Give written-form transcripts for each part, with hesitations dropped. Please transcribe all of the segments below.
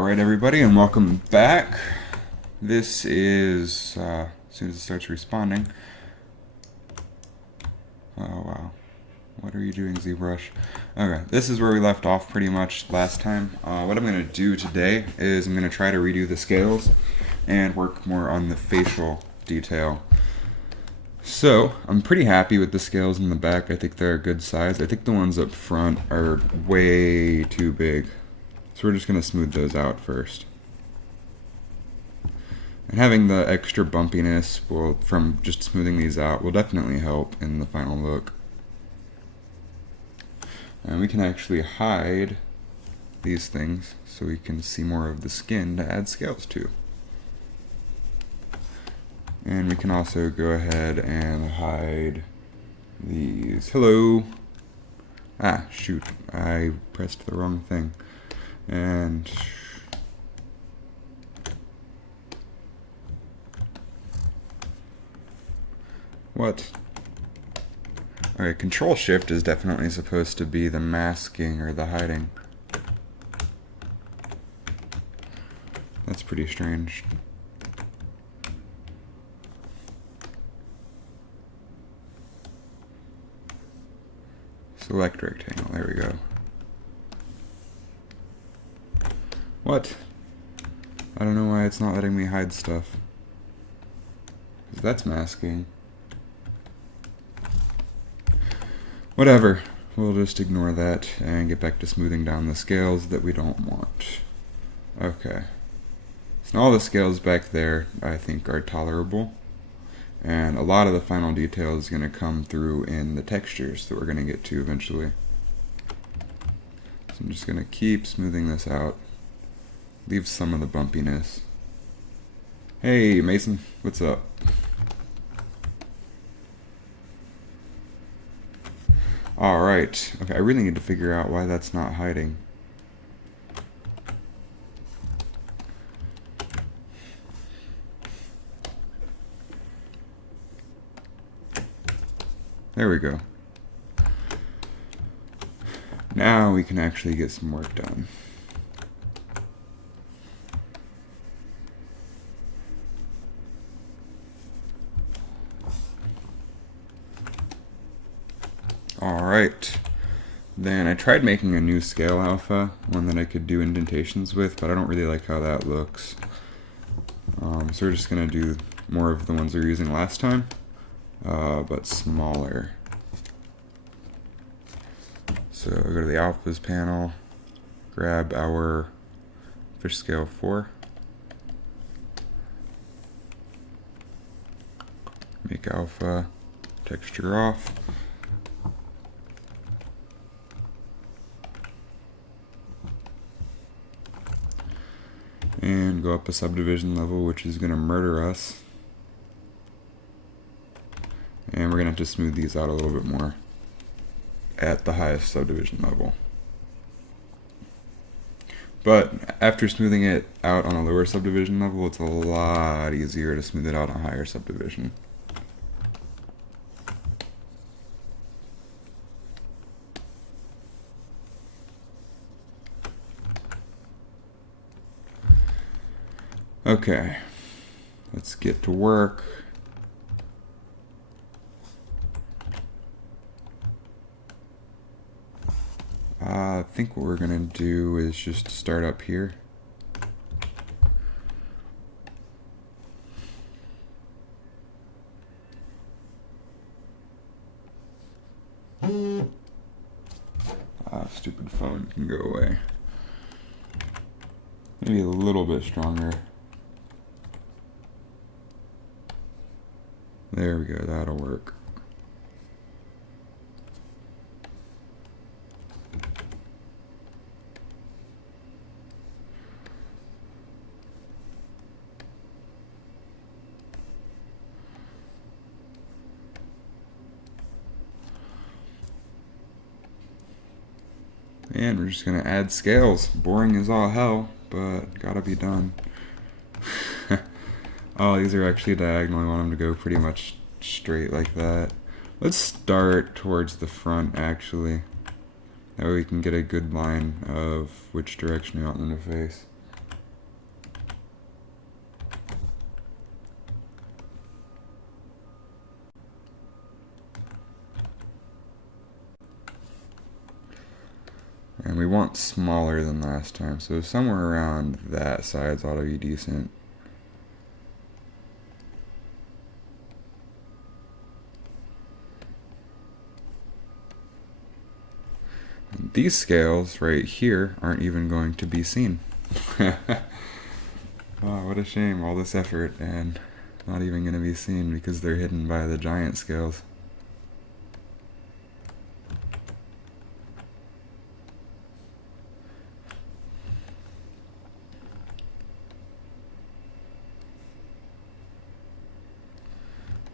Alright everybody, and welcome back. This is, as soon as it starts responding. Oh wow. What are you doing, ZBrush? Okay, this is where we left off pretty much last time. What I'm going to do today is I'm going to try to redo the scales and work more on the facial detail. So, I'm pretty happy with the scales in the back. I think they're a good size. I think the ones up front are way too big. So we're just going to smooth those out first. And having the extra bumpiness from just smoothing these out will definitely help in the final look. And we can actually hide these things so we can see more of the skin to add scales to. And we can also go ahead and hide these. Hello! Ah, shoot. I pressed the wrong thing. And what? Alright, Control Shift is definitely supposed to be the masking or the hiding. That's pretty strange. Select rectangle, there we go. What? I don't know why it's not letting me hide stuff. 'Cause that's masking. Whatever. We'll just ignore that and get back to smoothing down the scales that we don't want. Okay. So all the scales back there I think are tolerable. And a lot of the final detail is going to come through in the textures that we're going to get to eventually. So I'm just going to keep smoothing this out. Leave some of the bumpiness. Hey Mason, what's up? Alright, okay, I really need to figure out why that's not hiding. There we go. Now we can actually get some work done. Alright, then I tried making a new scale alpha, one that I could do indentations with, but I don't really like how that looks. So we're just going to do more of the ones we were using last time, but smaller. So go to the alphas panel, grab our fish scale 4, make alpha, texture off. And go up a subdivision level, which is going to murder us. And we're going to have to smooth these out a little bit more at the highest subdivision level. But after smoothing it out on a lower subdivision level, it's a lot easier to smooth it out on a higher subdivision. Okay, let's get to work. I think what we're gonna do is just start up here. Stupid phone can go away. Maybe a little bit stronger. There we go, that'll work. And we're just gonna add scales. Boring as all hell, but gotta be done. Oh, these are actually diagonal. I want them to go pretty much straight like that. Let's start towards the front, actually. That way we can get a good line of which direction we want them to face. we want smaller than last time, so somewhere around that size ought to be decent. And these scales right here aren't even going to be seen. Oh, what a shame, all this effort and not even going to be seen because they're hidden by the giant scales.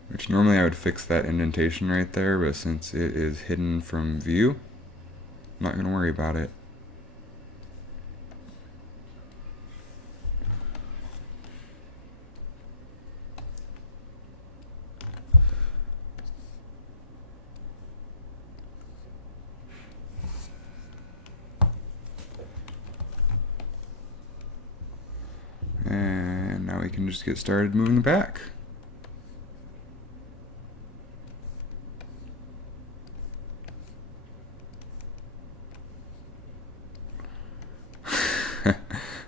Which normally I would fix that indentation right there, but since it is hidden from view, I'm not going to worry about it. And now we can just get started moving back.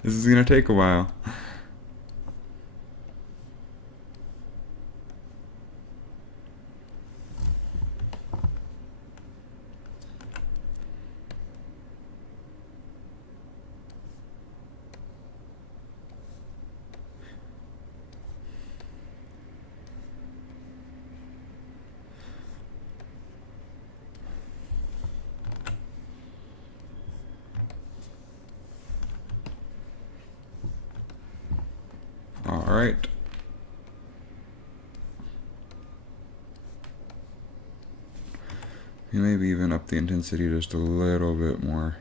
This is going to take a while. Alright. Maybe even up the intensity just a little bit more.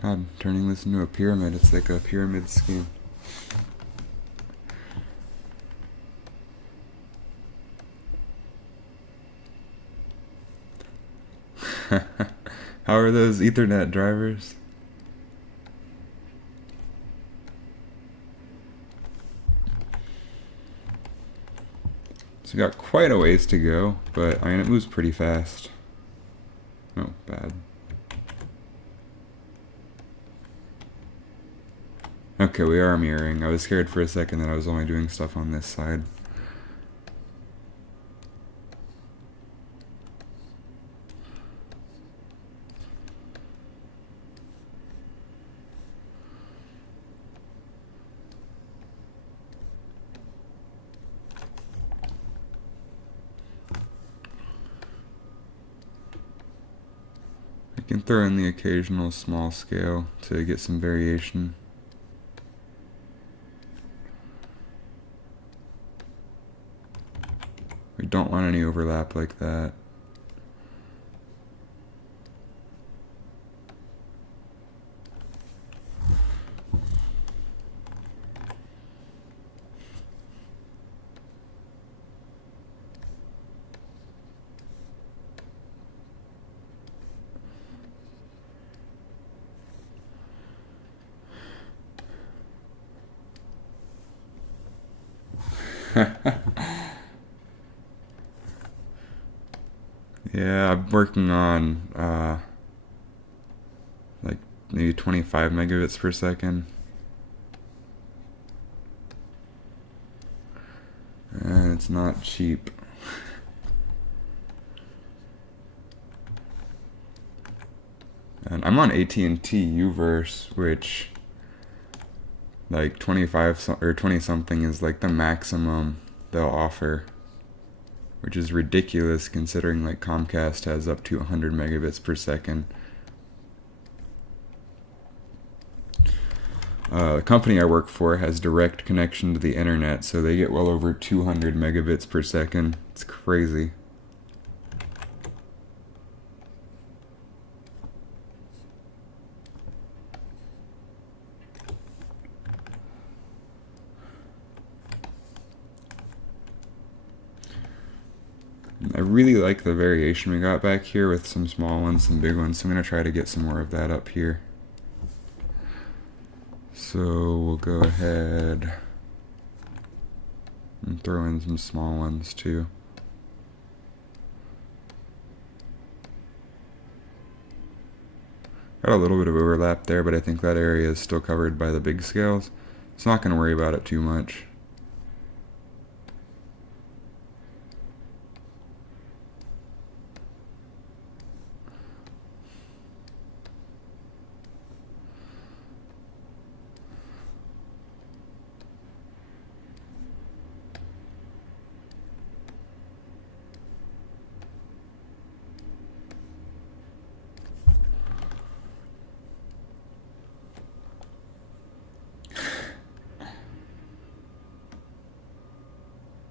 God, turning this into a pyramid, it's like a pyramid scheme. How are those Ethernet drivers? So we got quite a ways to go, but I mean it moves pretty fast. Oh, bad. Okay, we are mirroring. I was scared for a second that I was only doing stuff on this side. I can throw in the occasional small scale to get some variation. We don't want any overlap like that. Yeah, I'm working on like maybe 25 megabits per second. And it's not cheap. And I'm on AT&T Uverse, which like 25 or 20 something is like the maximum they'll offer, which is ridiculous considering like Comcast has up to 100 megabits per second. The company I work for has direct connection to the internet, so they get well over 200 megabits per second. It's crazy. I really like the variation we got back here with some small ones, some big ones, so I'm going to try to get some more of that up here. So we'll go ahead. And throw in some small ones too. Got a little bit of overlap there, but I think that area is still covered by the big scales. It's not going to worry about it too much.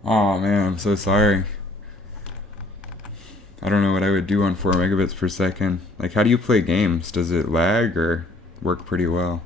Oh man, I'm so sorry. I don't know what I would do on 4 megabits per second. Like, how do you play games? Does it lag or work pretty well?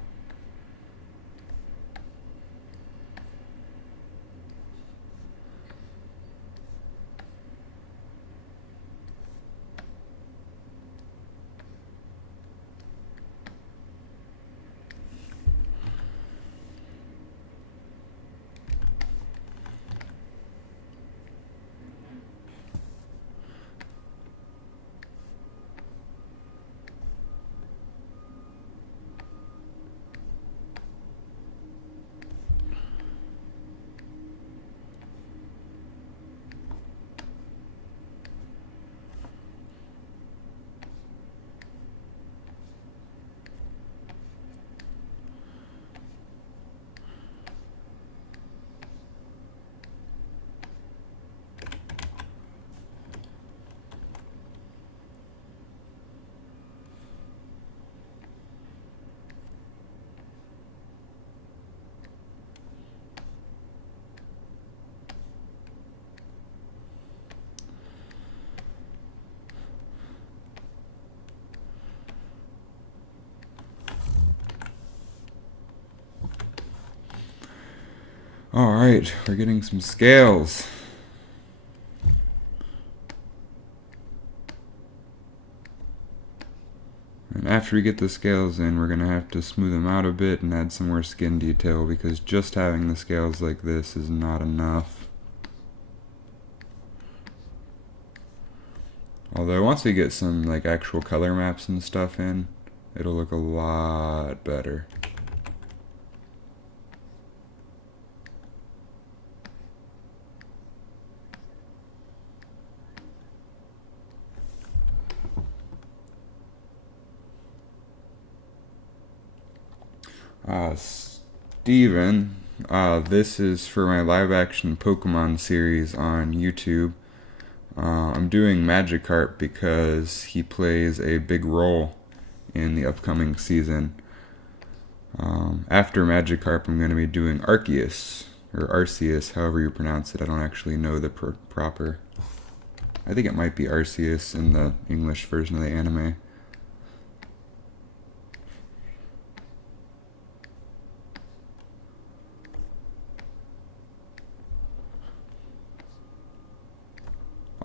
Alright, we're getting some scales. And after we get the scales in, we're going to have to smooth them out a bit and add some more skin detail, because just having the scales like this is not enough. Although once we get some like actual color maps and stuff in, it'll look a lot better. Steven, this is for my live action Pokemon series on YouTube. I'm doing Magikarp because he plays a big role in the upcoming season. After Magikarp, I'm going to be doing Arceus, or Arceus, however you pronounce it. I don't actually know the proper. I think it might be Arceus in the English version of the anime.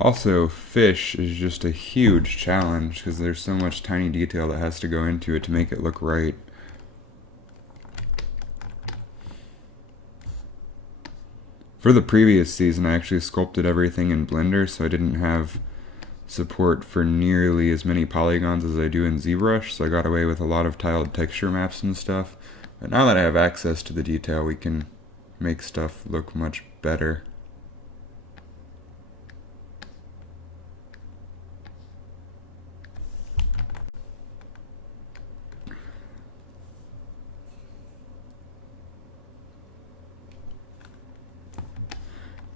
Also, fish is just a huge challenge because there's so much tiny detail that has to go into it to make it look right. For the previous season, I actually sculpted everything in Blender, so I didn't have support for nearly as many polygons as I do in ZBrush, so I got away with a lot of tiled texture maps and stuff. But now that I have access to the detail, we can make stuff look much better.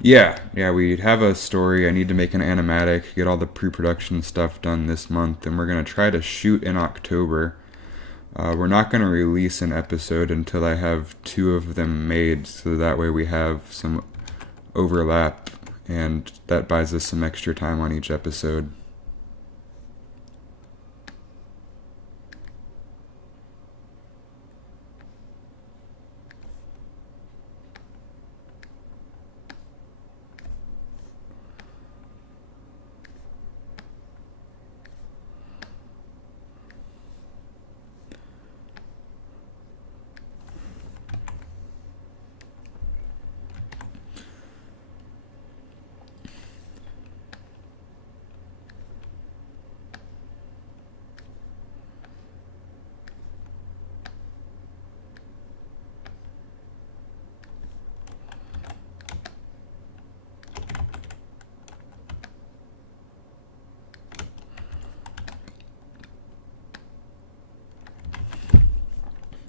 Yeah, we have a story. I need to make an animatic, get all the pre-production stuff done this month, and we're going to try to shoot in October. We're not going to release an episode until I have 2 of them made, so that way we have some overlap, and that buys us some extra time on each episode.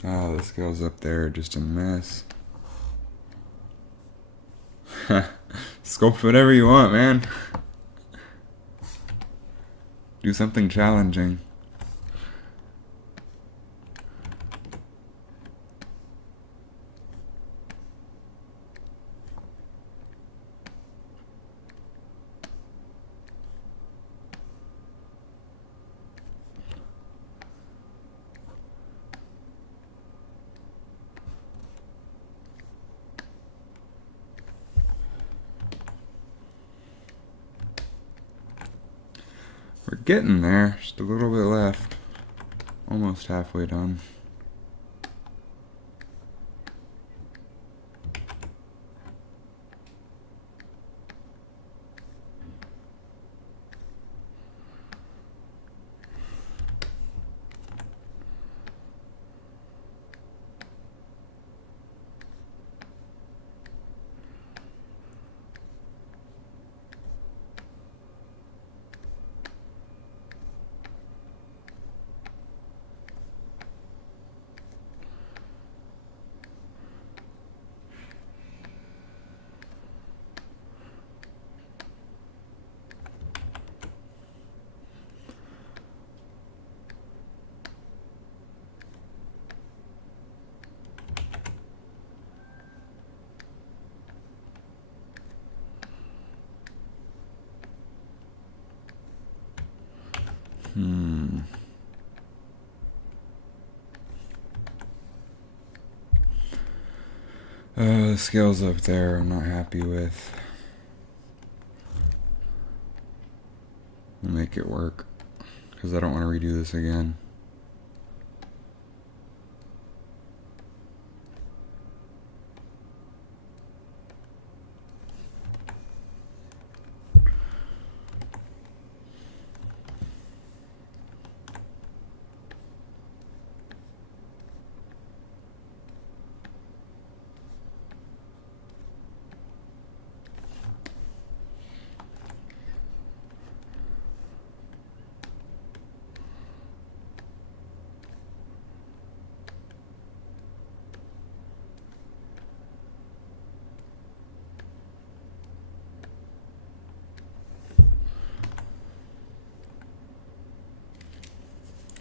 Oh, the scales up there are just a mess. Sculpt whatever you want, man. Do something challenging. We're getting there. Just a little bit left. Almost halfway done. The scales up there I'm not happy with. I'll make it work, because I don't want to redo this again.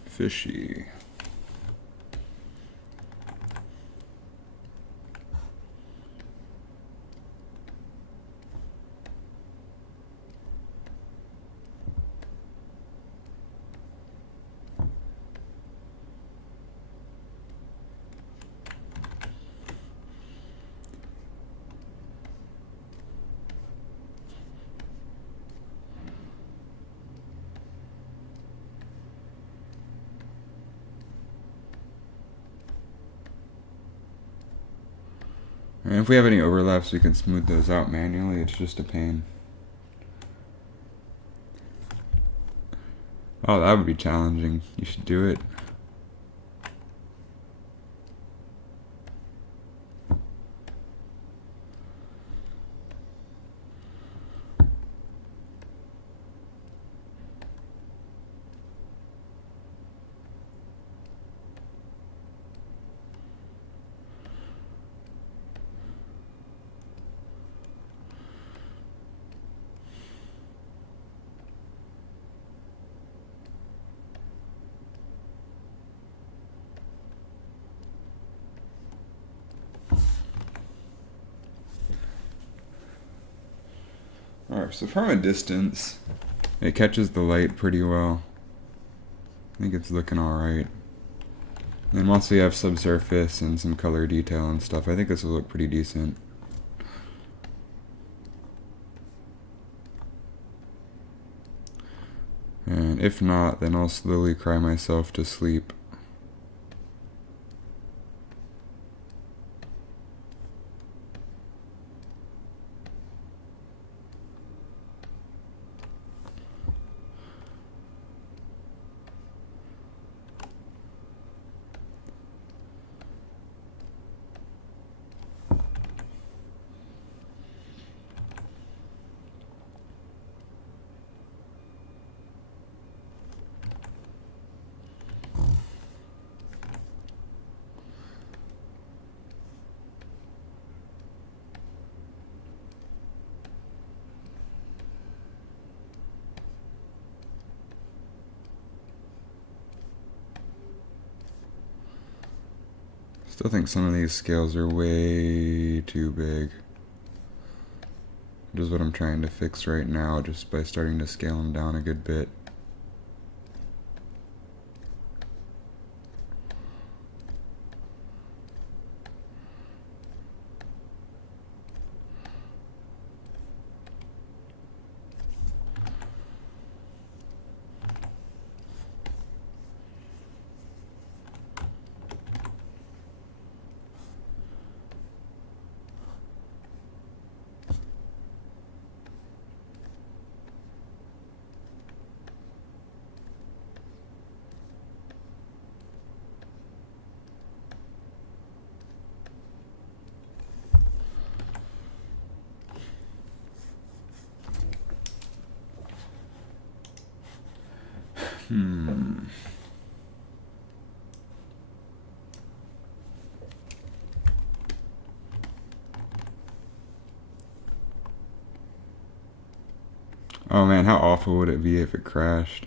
Fishy. And if we have any overlaps, we can smooth those out manually. It's just a pain. Oh, that would be challenging. You should do it. Alright, so from a distance, it catches the light pretty well. I think it's looking alright. And once we have subsurface and some color detail and stuff, I think this will look pretty decent. And if not, then I'll slowly cry myself to sleep. Still think some of these scales are way too big. Which is what I'm trying to fix right now, just by starting to scale them down a good bit. Oh man, how awful would it be if it crashed?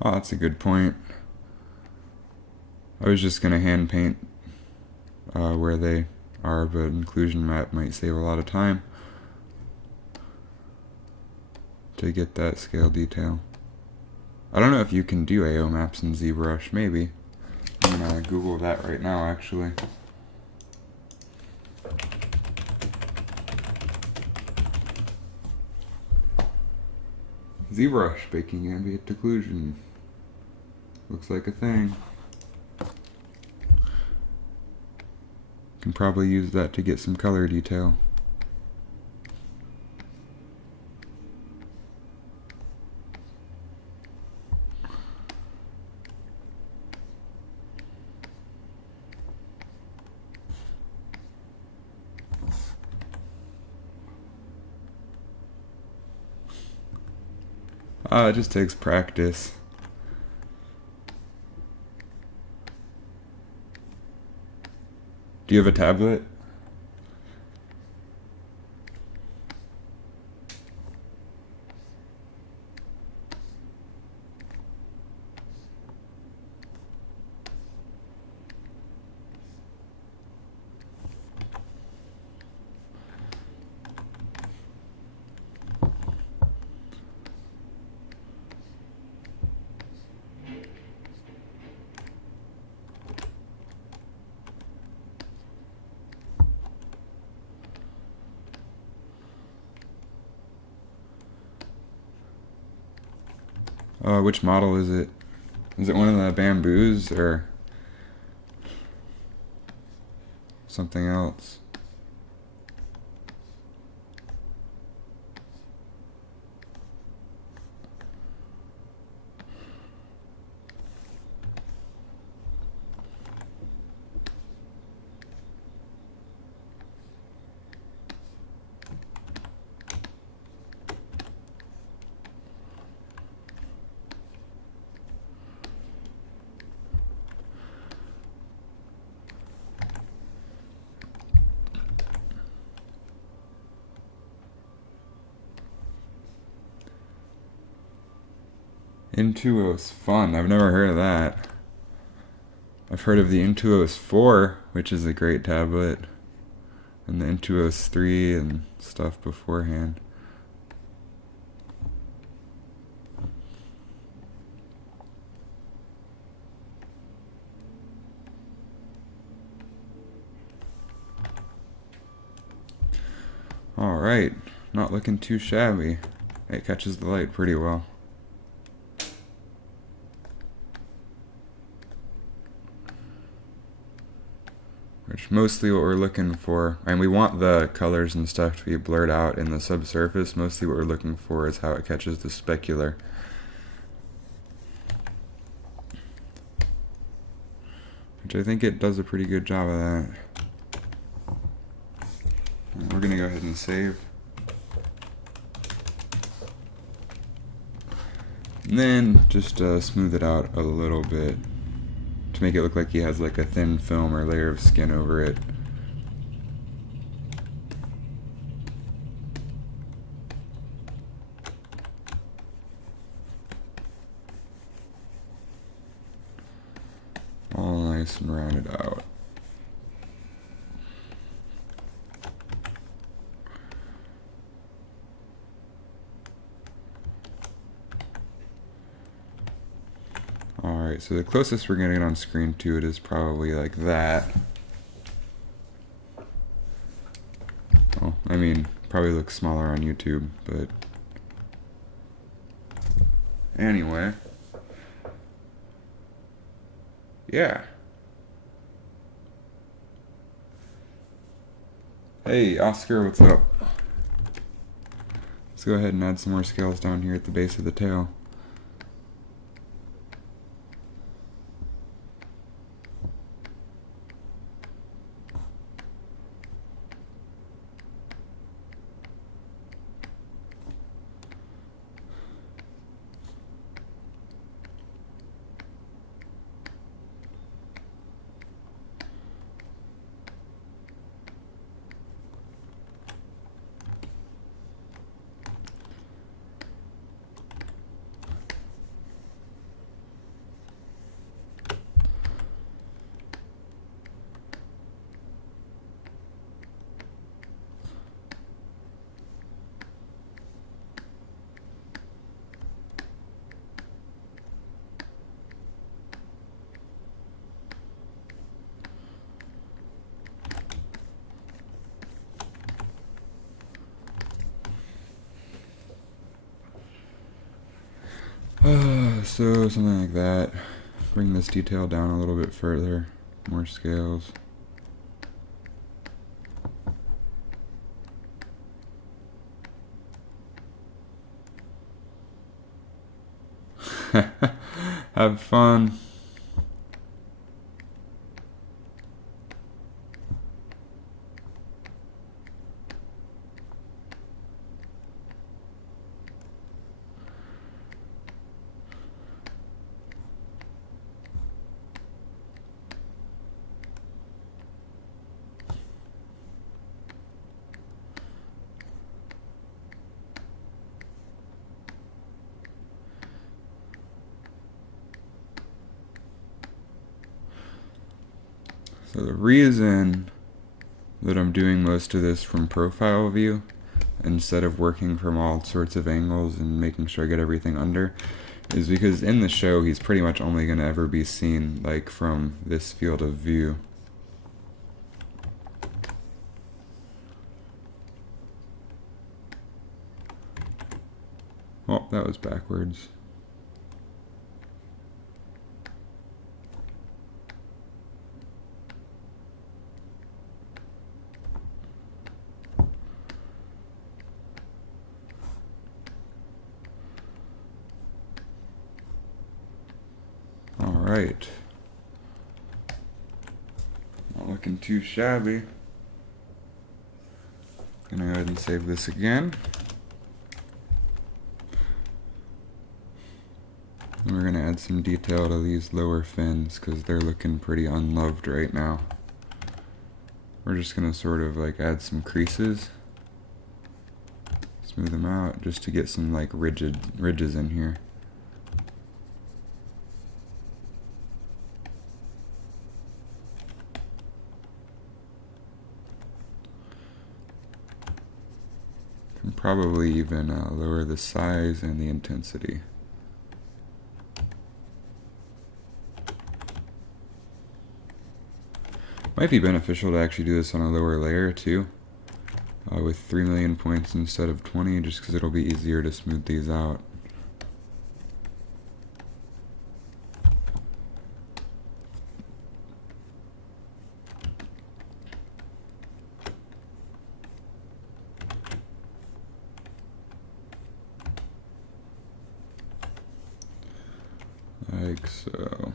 Oh, that's a good point. I was just gonna hand paint where they are, but inclusion map might save a lot of time to get that scale detail. I don't know if you can do AO maps in ZBrush, maybe. I'm gonna Google that right now, actually. ZBrush, baking ambient occlusion. Looks like a thing. Can probably use that to get some color detail. It just takes practice. Do you have a tablet? Which model is it? Is it one of the bamboos or something else? Intuos Fun. I've never heard of that. I've heard of the Intuos 4, which is a great tablet, and the Intuos 3 and stuff beforehand. Alright, not looking too shabby. It catches the light pretty well. which mostly what we're looking for, and we want the colors and stuff to be blurred out in the subsurface. Mostly what we're looking for is how it catches the specular. Which I think it does a pretty good job of that. And we're going to go ahead and save. And then just smooth it out a little bit to make it look like he has like a thin film or layer of skin over it. All nice and rounded out. Alright, so the closest we're going to get on screen to it is probably like that. Oh, I mean, probably looks smaller on YouTube, but anyway. Yeah. Hey, Oscar, what's up? Let's go ahead and add some more scales down here at the base of the tail. So something like that. Bring this detail down a little bit further. More scales. Have fun. So the reason that I'm doing most of this from profile view instead of working from all sorts of angles and making sure I get everything under is because in the show he's pretty much only going to ever be seen like from this field of view. Oh, that was backwards. Alright. Not looking too shabby. Gonna go ahead and save this again. And we're gonna add some detail to these lower fins because they're looking pretty unloved right now. We're just gonna sort of like add some creases. Smooth them out just to get some like ridges in here. Can probably even lower the size and the intensity. Might be beneficial to actually do this on a lower layer too, with 3 million points instead of 20, just because it'll be easier to smooth these out. like so.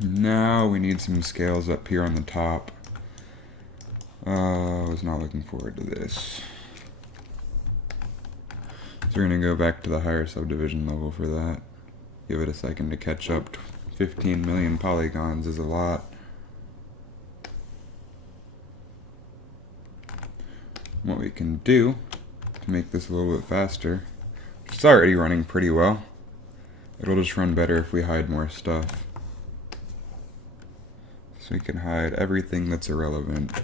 Now we need some scales up here on the top. I was not looking forward to this. So we're going to go back to the higher subdivision level for that. Give it a second to catch up. 15 million polygons is a lot. What we can do to make this a little bit faster, it's already running pretty well. It'll just run better if we hide more stuff. So we can hide everything that's irrelevant.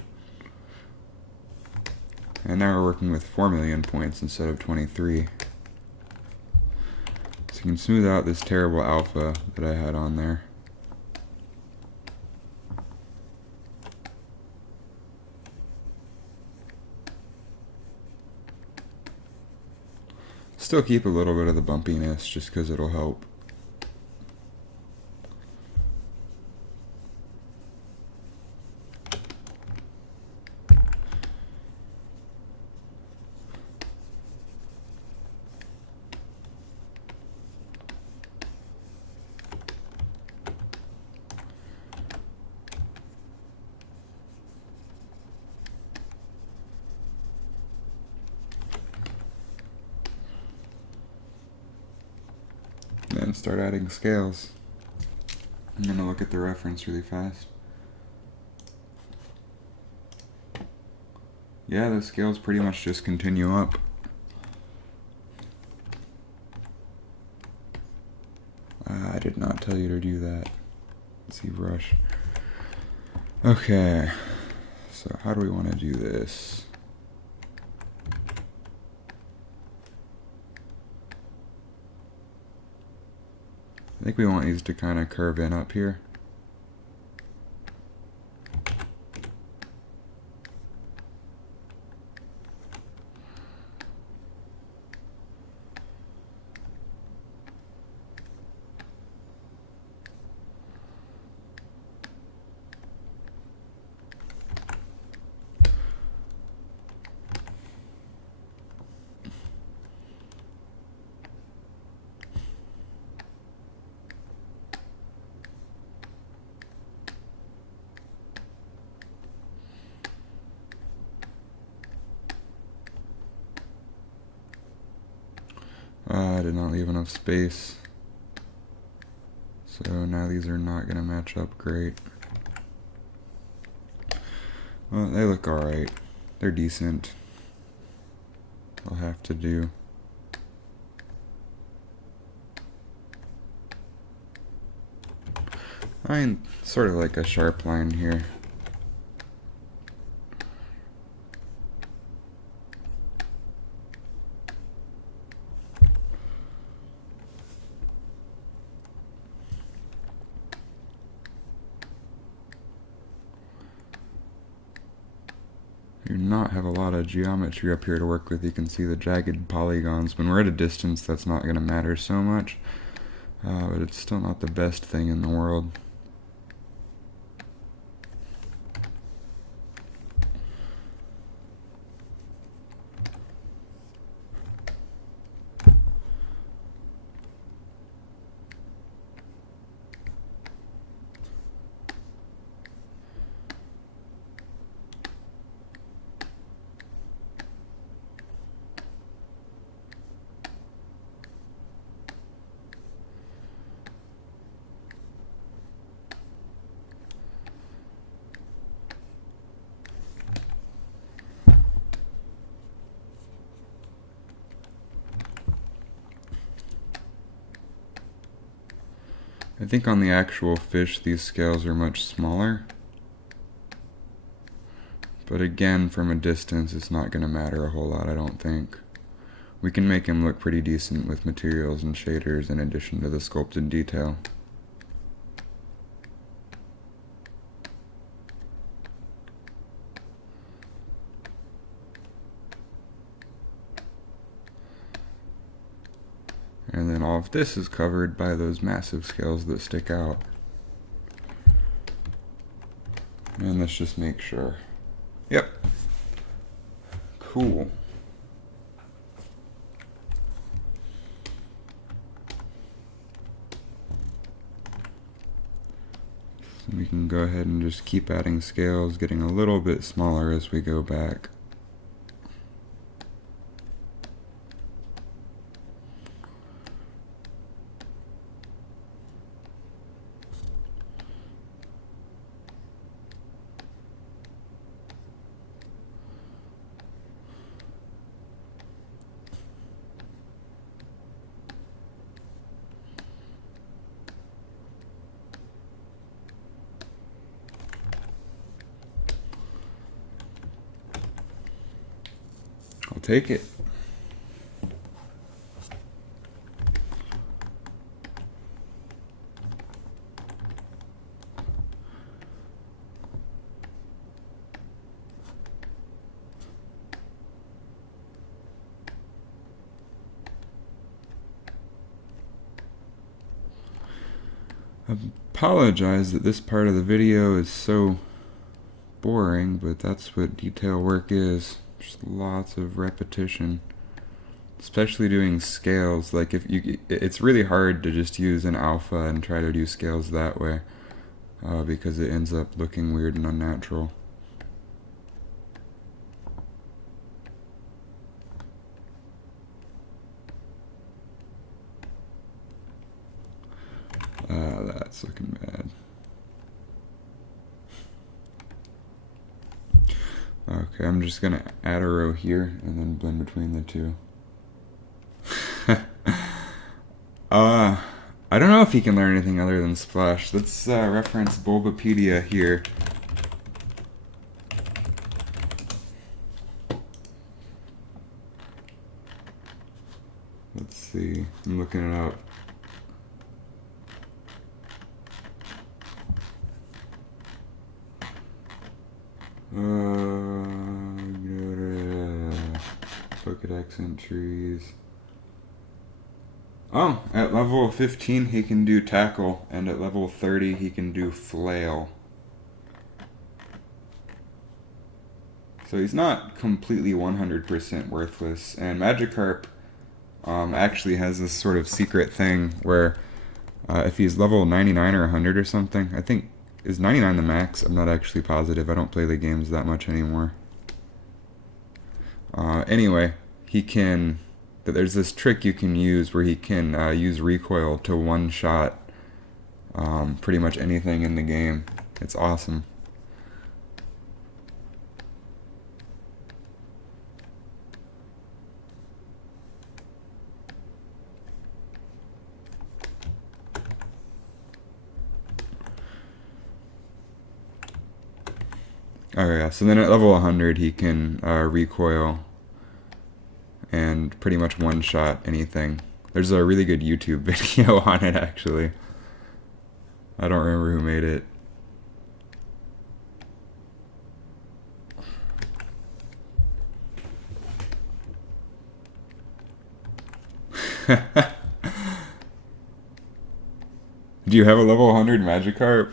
And now we're working with 4 million points instead of 23. So you can smooth out this terrible alpha that I had on there. Still keep a little bit of the bumpiness just because it'll help. Then start adding scales. I'm going to look at the reference really fast. Yeah, the scales pretty much just continue up. I did not tell you to do that. Let's see, brush. Okay, so how do we want to do this? I think we want these to kind of curve in up here. I did not leave enough space. So now these are not going to match up great. Well, they look alright. They're decent. I'll have to do. I mean, sort of like a sharp line here. Do not have a lot of geometry up here to work with. You can see the jagged polygons. When we're at a distance, that's not going to matter so much, but it's still not the best thing in the world. I think on the actual fish, these scales are much smaller. But again, from a distance, it's not going to matter a whole lot, I don't think. we can make him look pretty decent with materials and shaders in addition to the sculpted detail. And then all of this is covered by those massive scales that stick out. And let's just make sure. Yep. Cool. So we can go ahead and just keep adding scales, getting a little bit smaller as we go back. I'll take it. I apologize that this part of the video is so boring, but that's what detail work is. Just lots of repetition, especially doing scales. Like it's really hard to just use an alpha and try to do scales that way, because it ends up looking weird and unnatural. That's looking bad. Okay, I'm just gonna add a row here and then blend between the two. I don't know if he can learn anything other than Splash. Let's reference Bulbapedia here. Let's see, I'm looking it up. Pokedex entries. Oh, at level 15 he can do Tackle, and at level 30 he can do Flail. So he's not completely 100% worthless, and Magikarp actually has this sort of secret thing where if he's level 99 or 100 or something, I think, is 99 the max? I'm not actually positive. I don't play the games that much anymore. Anyway, he can... There's this trick you can use where he can use recoil to one-shot pretty much anything in the game. It's awesome. Oh yeah, so then at level 100 he can recoil and pretty much one-shot anything. There's a really good YouTube video on it, actually. I don't remember who made it. Do you have a level 100 Magikarp?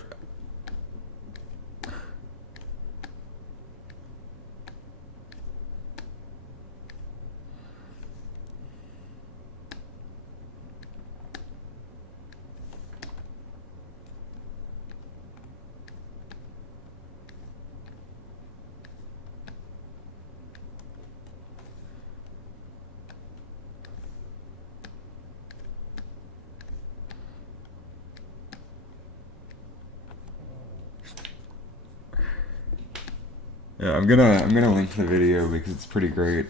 Yeah, I'm gonna link the video because it's pretty great.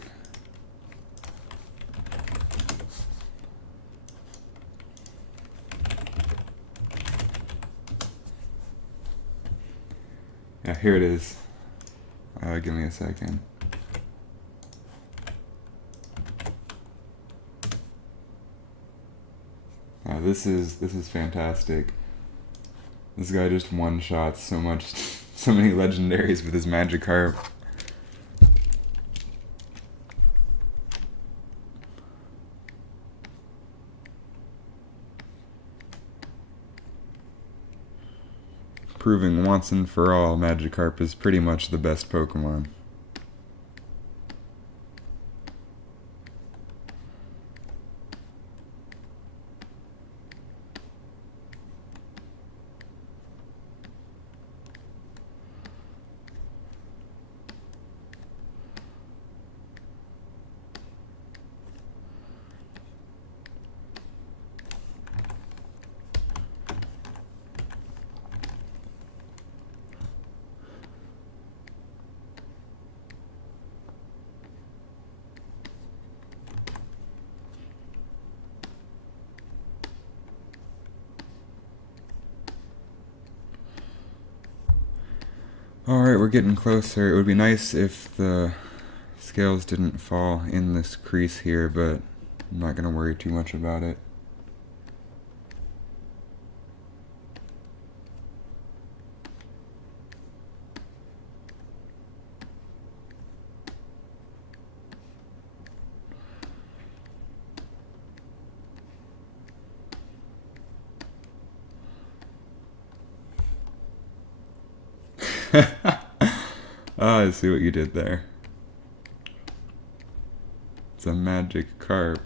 Yeah, here it is. Give me a second. This is fantastic. This guy just one-shots so much, so many legendaries with his Magikarp. Proving once and for all, Magikarp is pretty much the best Pokemon. Alright, we're getting closer. It would be nice if the scales didn't fall in this crease here, but I'm not going to worry too much about it. Oh, I see what you did there. It's a Magikarp.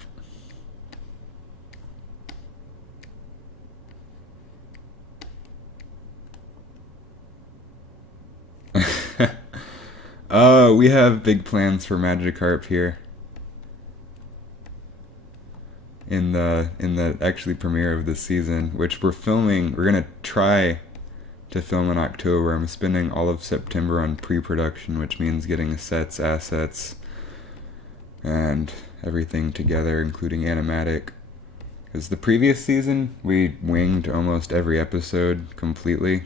We have big plans for Magikarp here. In the actually premiere of this season, which we're gonna try to film in October. I'm spending all of September on pre-production, which means getting sets, assets, and everything together, including animatic. Because the previous season, we winged almost every episode completely.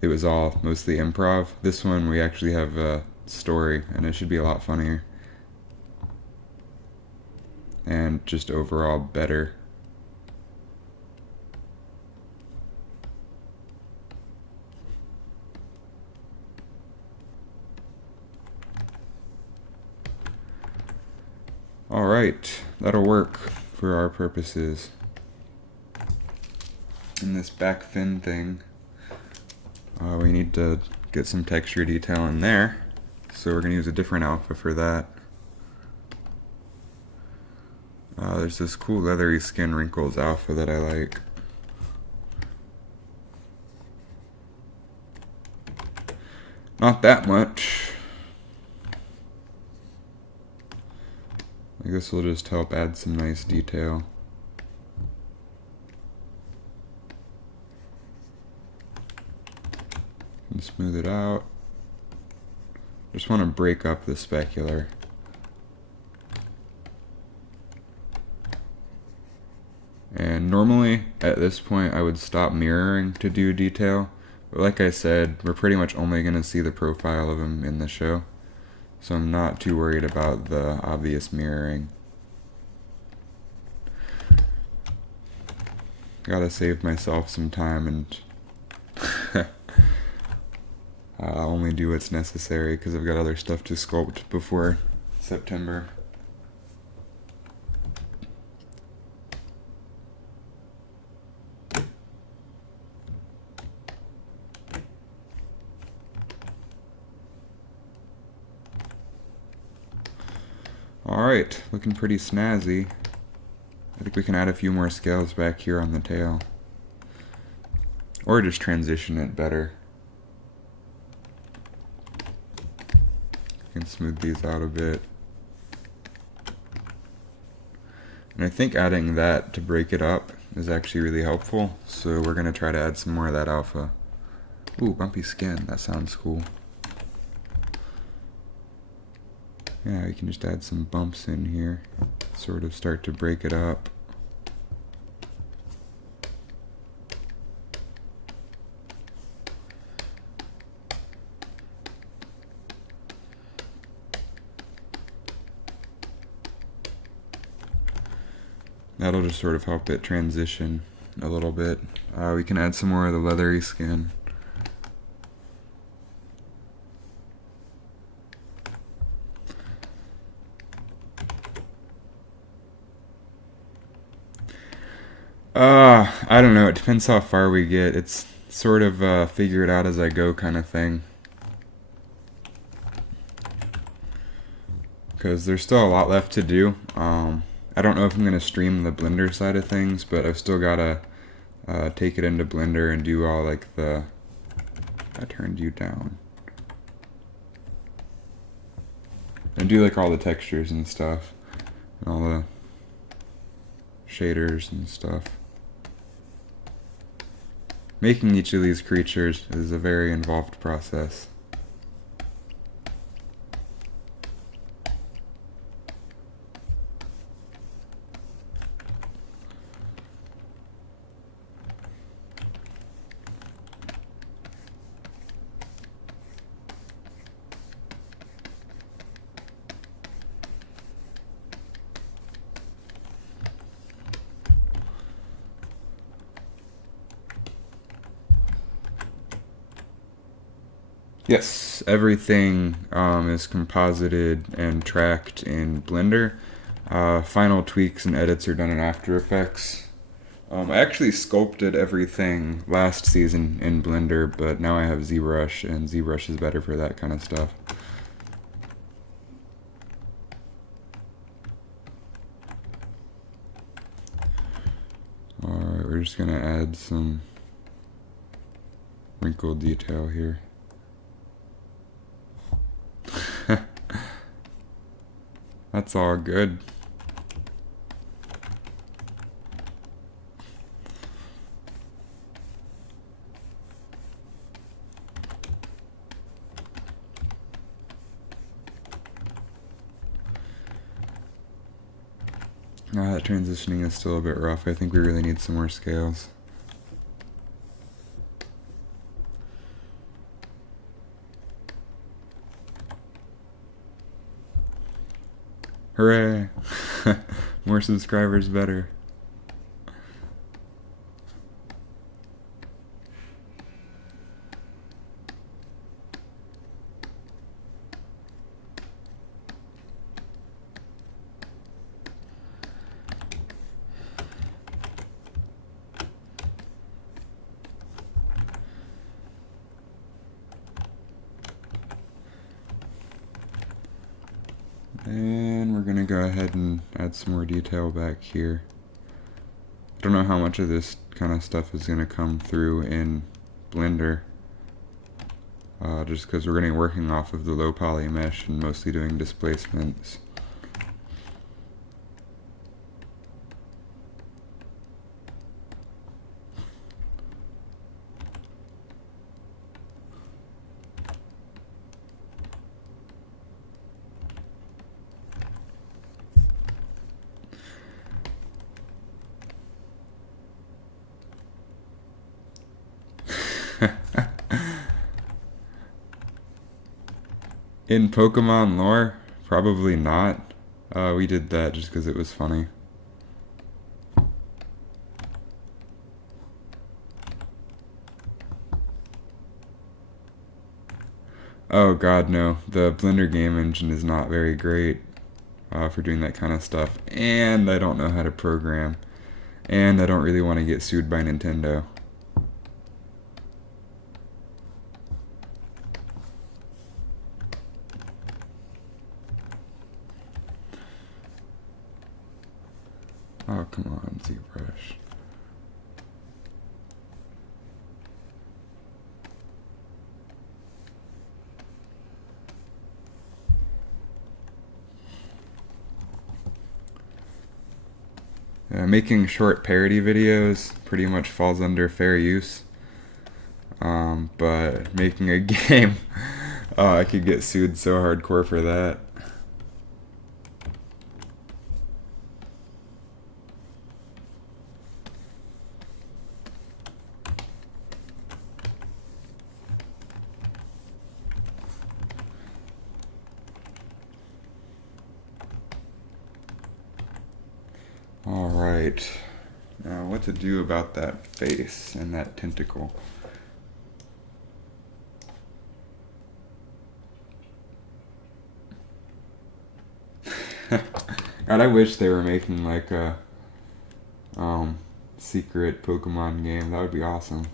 It was all mostly improv. This one, we actually have a story, and it should be a lot funnier. And just overall better. Alright, that'll work for our purposes. And this back fin thing, we need to get some texture detail in there, so we're going to use a different alpha for that. There's this cool leathery skin wrinkles alpha that I like. Not that much. I guess we'll just help add some nice detail. And smooth it out. Just want to break up the specular. And normally at this point I would stop mirroring to do detail, but like I said, we're pretty much only going to see the profile of him in the show, so I'm not too worried about the obvious mirroring. Gotta save myself some time and I'll only do what's necessary because I've got other stuff to sculpt before September. Alright, looking pretty snazzy. I think we can add a few more scales back here on the tail. Or just transition it better. Can smooth these out a bit. And I think adding that to break it up is actually really helpful, so we're going to try to add some more of that alpha. Ooh, bumpy skin, that sounds cool. Yeah, you can just add some bumps in here, sort of start to break it up. That'll just sort of help it transition a little bit. We can add some more of the leathery skin. I don't know. It depends how far we get. It's sort of figure it out as I go kind of thing. Because there's still a lot left to do. I don't know if I'm going to stream the Blender side of things, but I've still got to take it into Blender and do all like the... I turned you down. And do like all the textures and stuff. And all the shaders and stuff. Making each of these creatures is a very involved process. Yes, everything is composited and tracked in Blender. Final tweaks and edits are done in After Effects. I actually sculpted everything last season in Blender, but now I have ZBrush, and ZBrush is better for that kind of stuff. Alright, we're just gonna add some wrinkle detail here. That's all good. That transitioning is still a bit rough. I think we really need some more scales. Hooray! More subscribers better. And we're going to go ahead and add some more detail back here. I don't know how much of this kind of stuff is going to come through in Blender. Just because we're going to be working off of the low poly mesh and mostly doing displacements. In Pokemon lore, probably not. We did that just because it was funny. Oh god, no. The Blender game engine is not very great for doing that kind of stuff. And I don't know how to program. And I don't really want to get sued by Nintendo. Oh, come on, ZBrush. Making short parody videos pretty much falls under fair use. But making a game, I could get sued so hardcore for that. Alright. Now what to do about that face and that tentacle. God, I wish they were making like a secret Pokemon game. That would be awesome.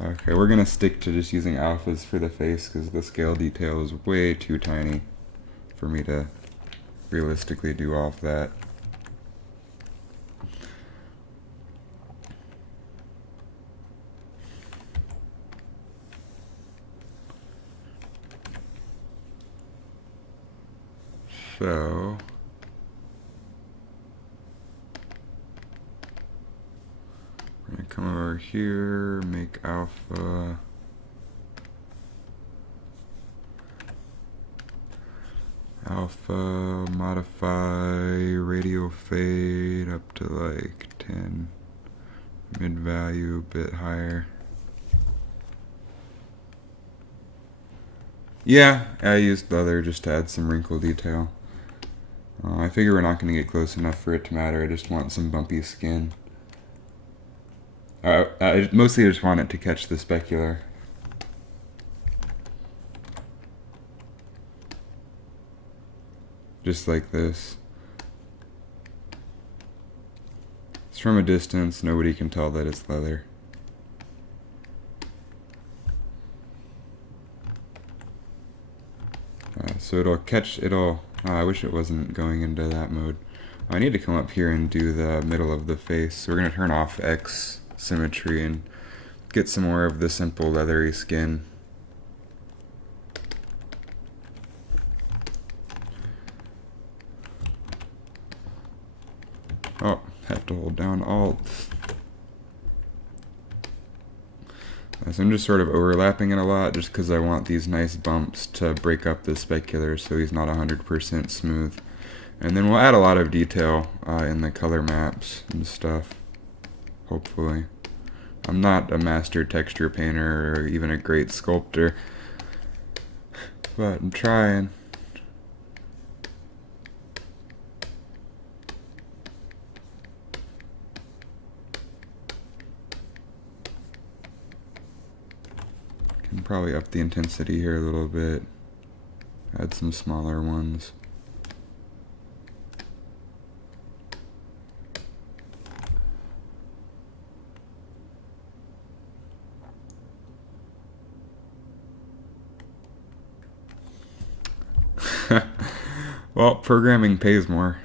Okay, we're gonna stick to just using alphas for the face because the scale detail is way too tiny for me to realistically do all of that. So we're gonna come over here, make alpha. Alpha, modify radial fade up to like 10. Mid value a bit higher. Yeah, I used leather just to add some wrinkle detail. I figure we're not going to get close enough for it to matter. I just want some bumpy skin. I mostly just want it to catch the specular. Just like this. It's from a distance, nobody can tell that it's leather. So I wish it wasn't going into that mode. I need to come up here and do the middle of the face. So we're going to turn off X symmetry and get some more of the simple leathery skin. Oh, have to hold down Alt. So I'm just sort of overlapping it a lot just because I want these nice bumps to break up the specular so he's not 100% smooth. And then we'll add a lot of detail in the color maps and stuff, hopefully. I'm not a master texture painter or even a great sculptor, but I'm trying. Can probably up the intensity here a little bit, add some smaller ones. Well, programming pays more.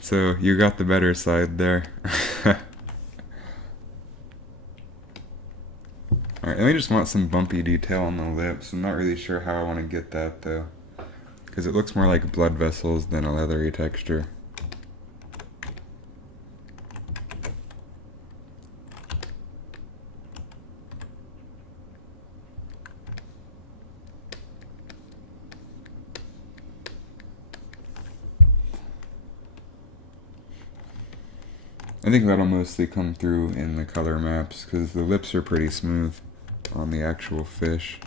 So you got the better side there. Alright, and I just want some bumpy detail on the lips. I'm not really sure how I want to get that though, because it looks more like blood vessels than a leathery texture. I think that'll mostly come through in the color maps because the lips are pretty smooth on the actual fish.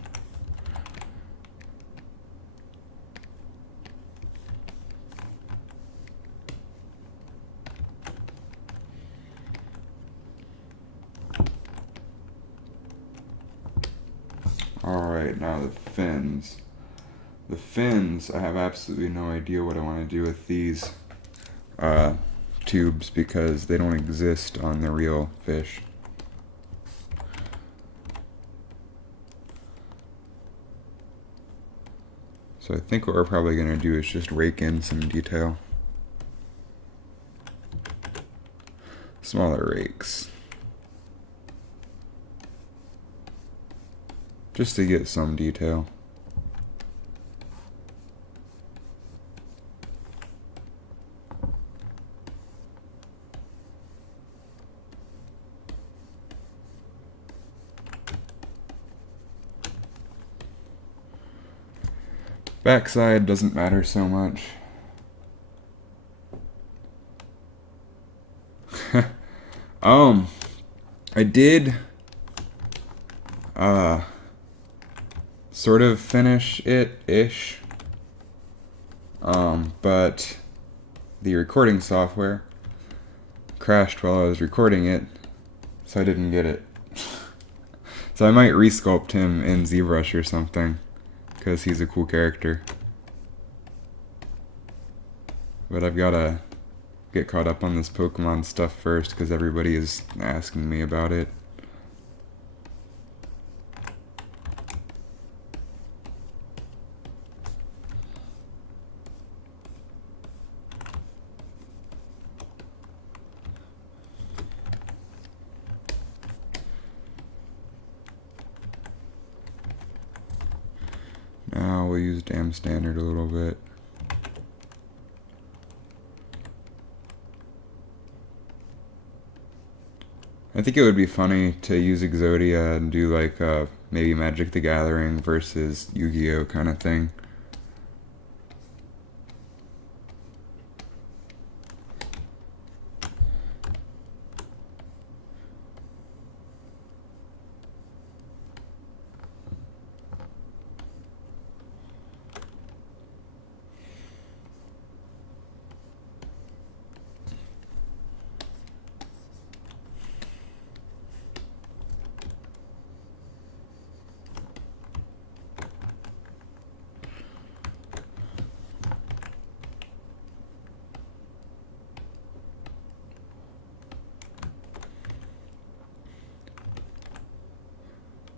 Alright, now the fins. The fins, I have absolutely no idea what I want to do with these tubes because they don't exist on the real fish. So I think what we're probably going to do is just rake in some detail. Smaller rakes. Just to get some detail. Backside doesn't matter so much. I did sort of finish it-ish. But the recording software crashed while I was recording it, so I didn't get it. So I might resculpt him in ZBrush or something, because he's a cool character. But I've got to get caught up on this Pokemon stuff first, because everybody is asking me about it. Now we'll use Dam Standard a little bit. I think it would be funny to use Exodia and do like maybe Magic the Gathering versus Yu-Gi-Oh kind of thing.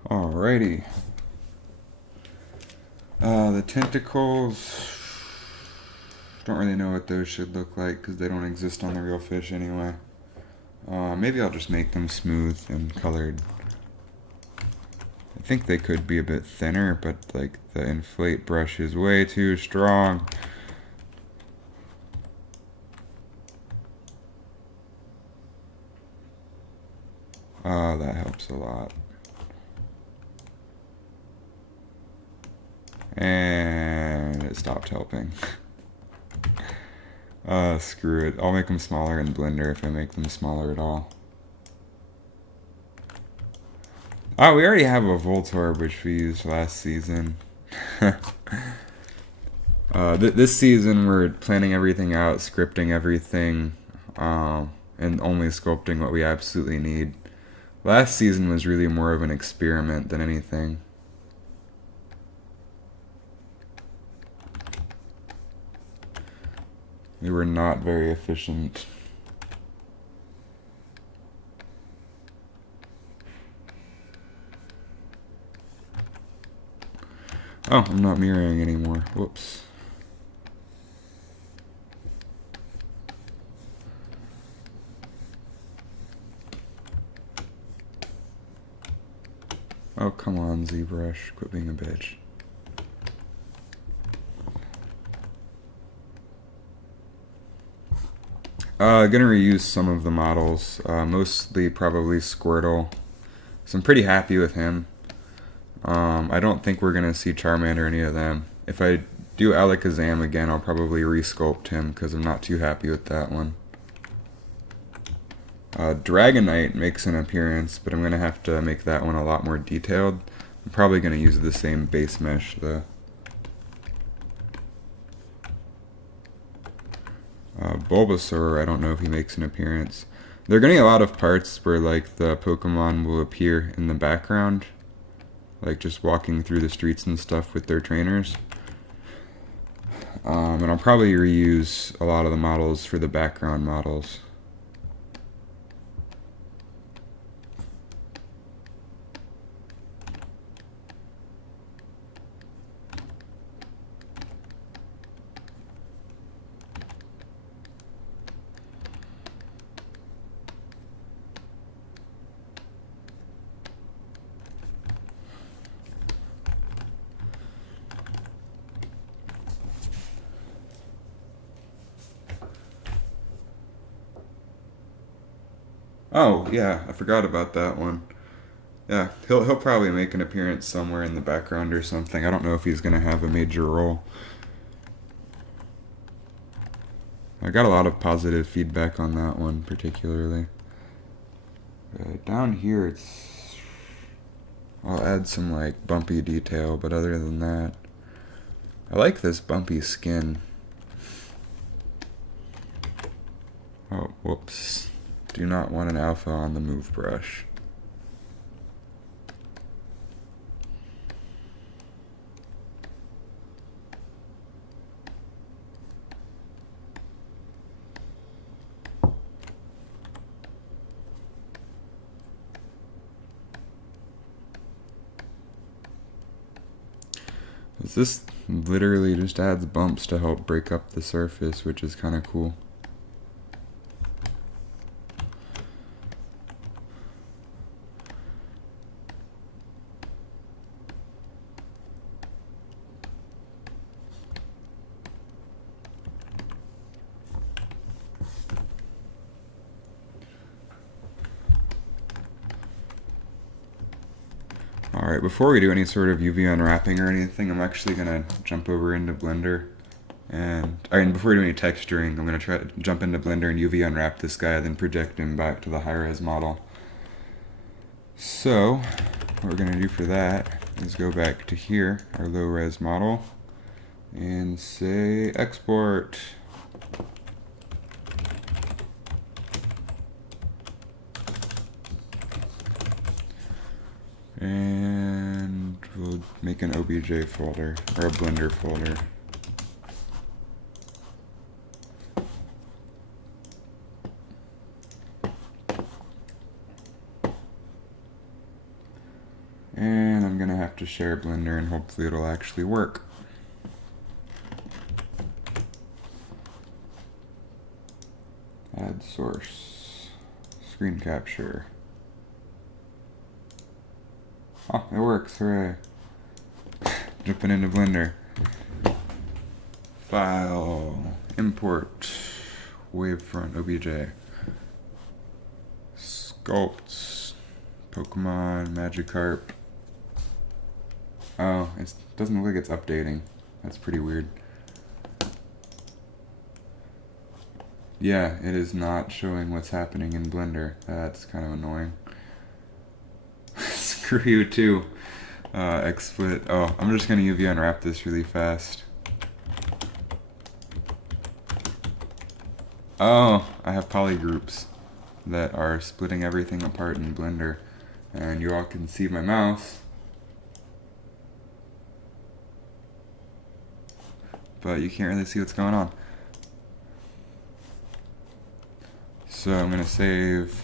Alrighty. The tentacles, don't really know what those should look like because they don't exist on the real fish anyway. Maybe I'll just make them smooth and colored. I think they could be a bit thinner, but like the inflate brush is way too strong. That helps a lot. And it stopped helping. Screw it. I'll make them smaller in Blender if I make them smaller at all. Oh, we already have a Voltorb, which we used last season. This season we're planning everything out, scripting everything, and only sculpting what we absolutely need. Last season was really more of an experiment than anything. We were not very efficient. Oh, I'm not mirroring anymore. Whoops. Oh, come on, ZBrush. Quit being a bitch. Gonna reuse some of the models, mostly probably Squirtle. So I'm pretty happy with him. I don't think we're gonna see Charmander or any of them. If I do Alakazam again, I'll probably resculpt him because I'm not too happy with that one. Dragonite makes an appearance, but I'm gonna have to make that one a lot more detailed. I'm probably gonna use the same base mesh though. Bulbasaur, I don't know if he makes an appearance. They're getting a lot of parts where like the Pokemon will appear in the background, like just walking through the streets and stuff with their trainers. And I'll probably reuse a lot of the models for the background models. Oh, yeah, I forgot about that one. Yeah, he'll probably make an appearance somewhere in the background or something. I don't know if he's going to have a major role. I got a lot of positive feedback on that one, particularly. Down here, it's... I'll add some, like, bumpy detail, but other than that... I like this bumpy skin. Oh, whoops. Do not want an alpha on the move brush. This literally just adds bumps to help break up the surface, which is kind of cool. Alright, before we do any sort of UV unwrapping or anything, I'm actually going to jump over into Blender. And before we do any texturing, I'm going to try to jump into Blender and UV unwrap this guy, then project him back to the high-res model. So, what we're going to do for that is go back to here, our low-res model, and say export. And we'll make an OBJ folder, or a Blender folder. And I'm going to have to share Blender and hopefully it'll actually work. Add source. Screen capture. Oh, it works, hooray. Jumping into Blender. File, import, wavefront OBJ. Sculpt, Pokemon, Magikarp. Oh, it doesn't look like it's updating. That's pretty weird. Yeah, it is not showing what's happening in Blender. That's kind of annoying. Screw you too, XSplit. Oh, I'm just gonna UV unwrap this really fast. Oh, I have polygroups that are splitting everything apart in Blender. And you all can see my mouse. But you can't really see what's going on. So I'm gonna save.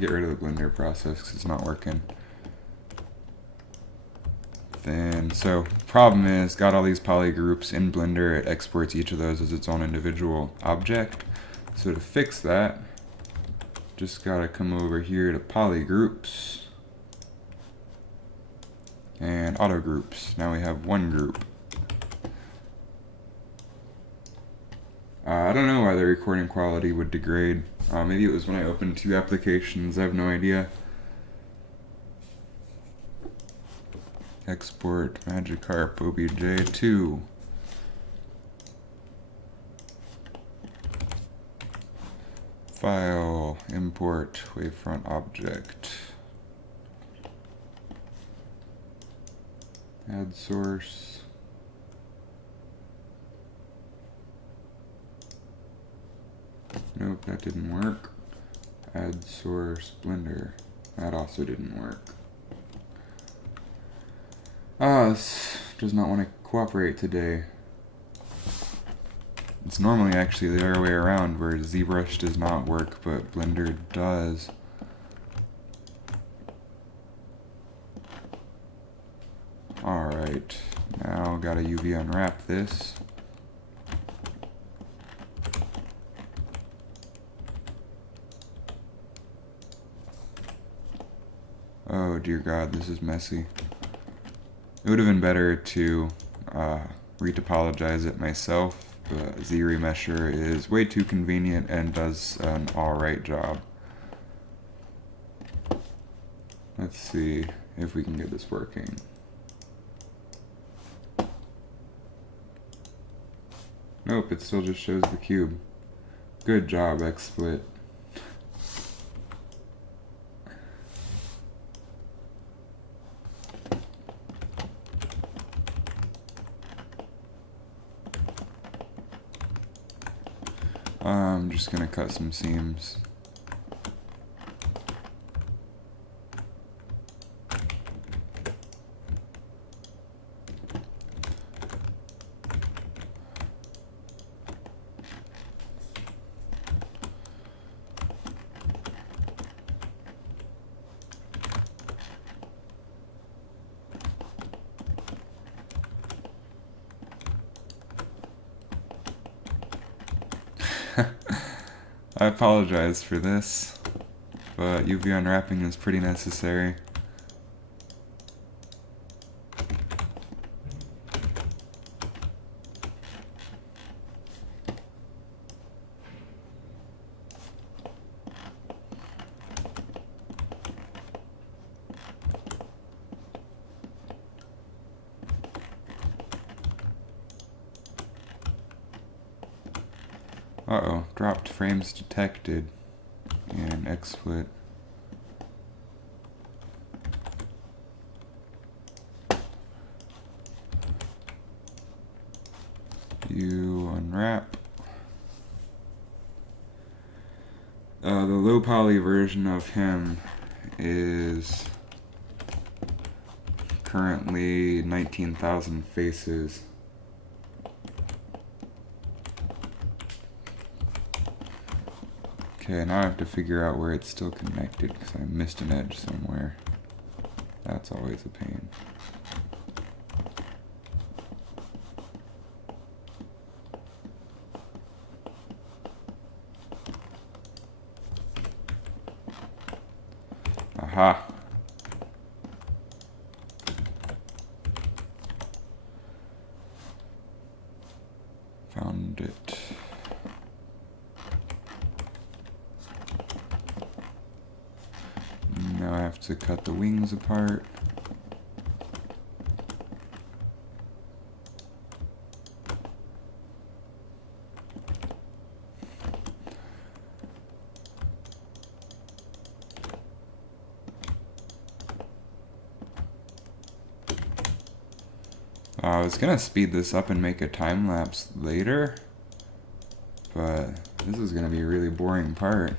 Get rid of the Blender process because it's not working. Then, so problem is, got all these polygroups in Blender, it exports each of those as its own individual object. So to fix that, just gotta come over here to polygroups and auto groups. Now we have one group. I don't know why the recording quality would degrade. Maybe it was when I opened two applications, I have no idea. Export Magikarp OBJ2. File, import, wavefront object. Add source. Nope, that didn't work. Add source Blender. That also didn't work. This does not want to cooperate today. It's normally actually the other way around, where ZBrush does not work, but Blender does. Alright, now gotta UV unwrap this. Oh dear God, this is messy. It would have been better to retopologize it myself, but Z-Remesher is way too convenient and does an alright job. Let's see if we can get this working. Nope, it still just shows the cube. Good job, XSplit. just gonna cut some seams. I apologize for this, but UV unwrapping is pretty necessary. Uh-oh, dropped frames detected and XSplit. You unwrap. The low poly version of him is currently 19,000 faces. Okay, now I have to figure out where it's still connected because I missed an edge somewhere. That's always a pain. Aha! Found it. Now I have to cut the wings apart. I was gonna speed this up and make a time lapse later, but this is gonna be a really boring part.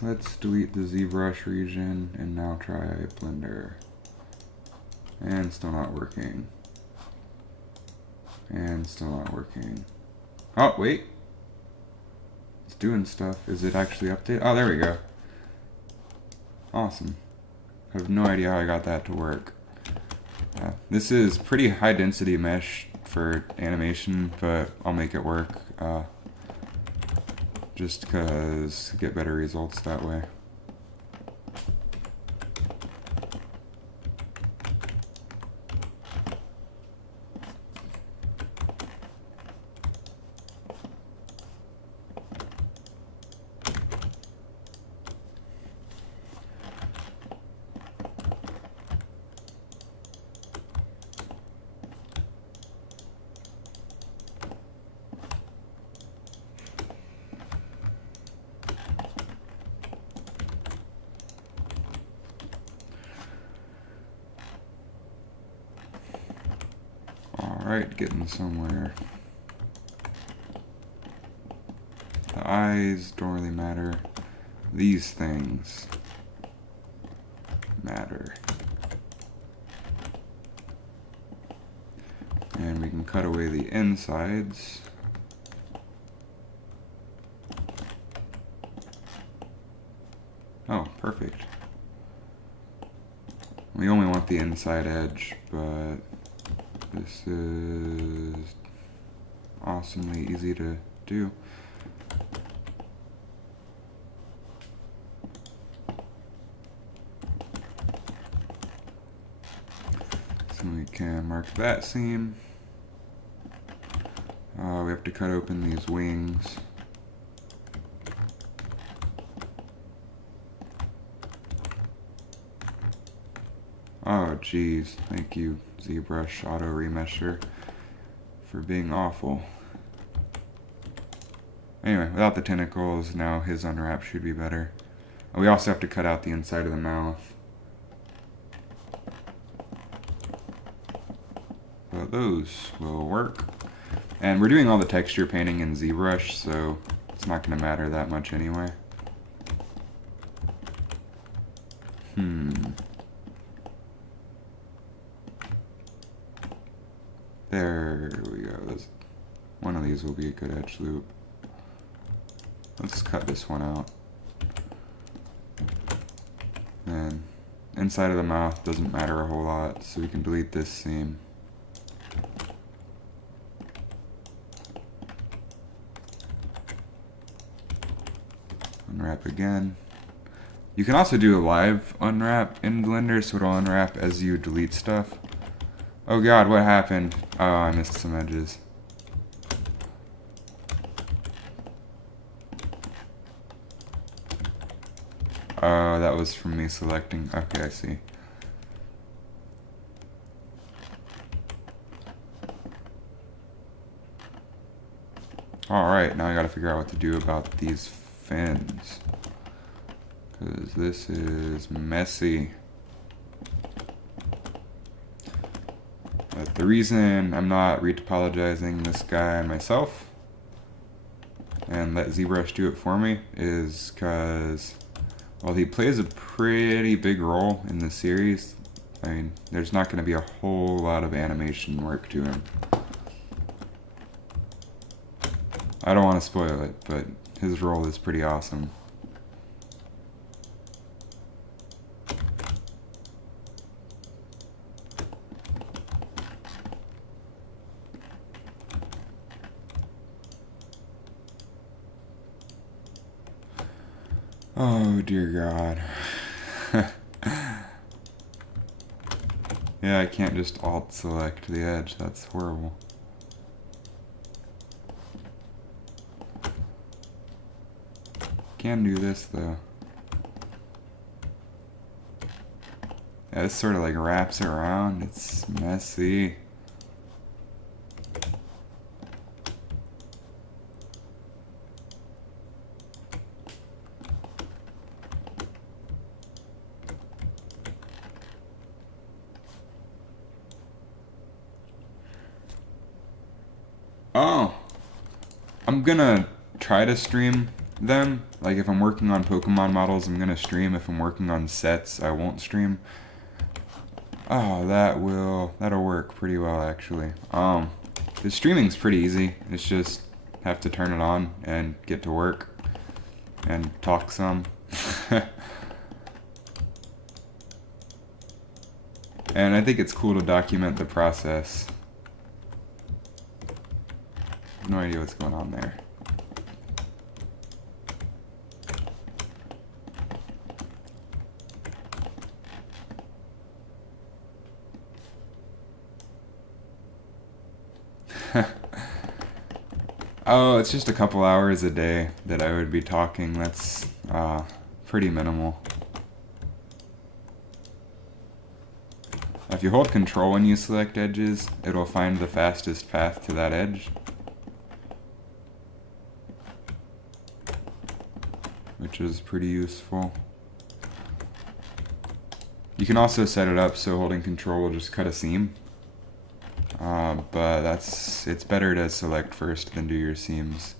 Let's delete the ZBrush region and now try Blender. And still not working. And still not working. Oh, wait. It's doing stuff. Is it actually updated? Oh, there we go. Awesome. I have no idea how I got that to work. This is pretty high density mesh for animation, but I'll make it work. Just because get better results that way. Alright, getting somewhere. The eyes don't really matter. These things matter. And we can cut away the insides. Oh, perfect. We only want the inside edge, but this is awesomely easy to do. So we can mark that seam. We have to cut open these wings. Oh geez, thank you ZBrush Auto Remesher for being awful. Anyway, without the tentacles, now his unwrap should be better. We also have to cut out the inside of the mouth. those will work. And we're doing all the texture painting in ZBrush, so it's not going to matter that much anyway. There we go. One of these will be a good edge loop. Let's cut this one out. And inside of the mouth doesn't matter a whole lot, so we can delete this seam. Unwrap again. You can also do a live unwrap in Blender, so it'll unwrap as you delete stuff. Oh god, what happened? Oh, I missed some edges. Oh, that was from me selecting. Okay, I see. Alright, now I gotta figure out what to do about these fins. Because this is messy. But the reason I'm not retopologizing this guy myself and let ZBrush do it for me is because, well, he plays a pretty big role in the series. I mean, there's not going to be a whole lot of animation work to him. I don't want to spoil it, but his role is pretty awesome. Oh dear God. Yeah, I can't just alt select the edge, that's horrible. Can do this though. Yeah, this sort of like wraps around, it's messy. Oh, I'm gonna try to stream them. Like if I'm working on Pokemon models, I'm gonna stream. If I'm working on sets, I won't stream. Oh, that'll work pretty well actually. The streaming's pretty easy. It's just have to turn it on and get to work and talk some. And I think it's cool to document the process. No idea what's going on there. Oh, it's just a couple hours a day that I would be talking. That's pretty minimal. If you hold control when you select edges, it'll find the fastest path to that edge. Which is pretty useful. You can also set it up so holding control will just cut a seam. But it's better to select first than do your seams.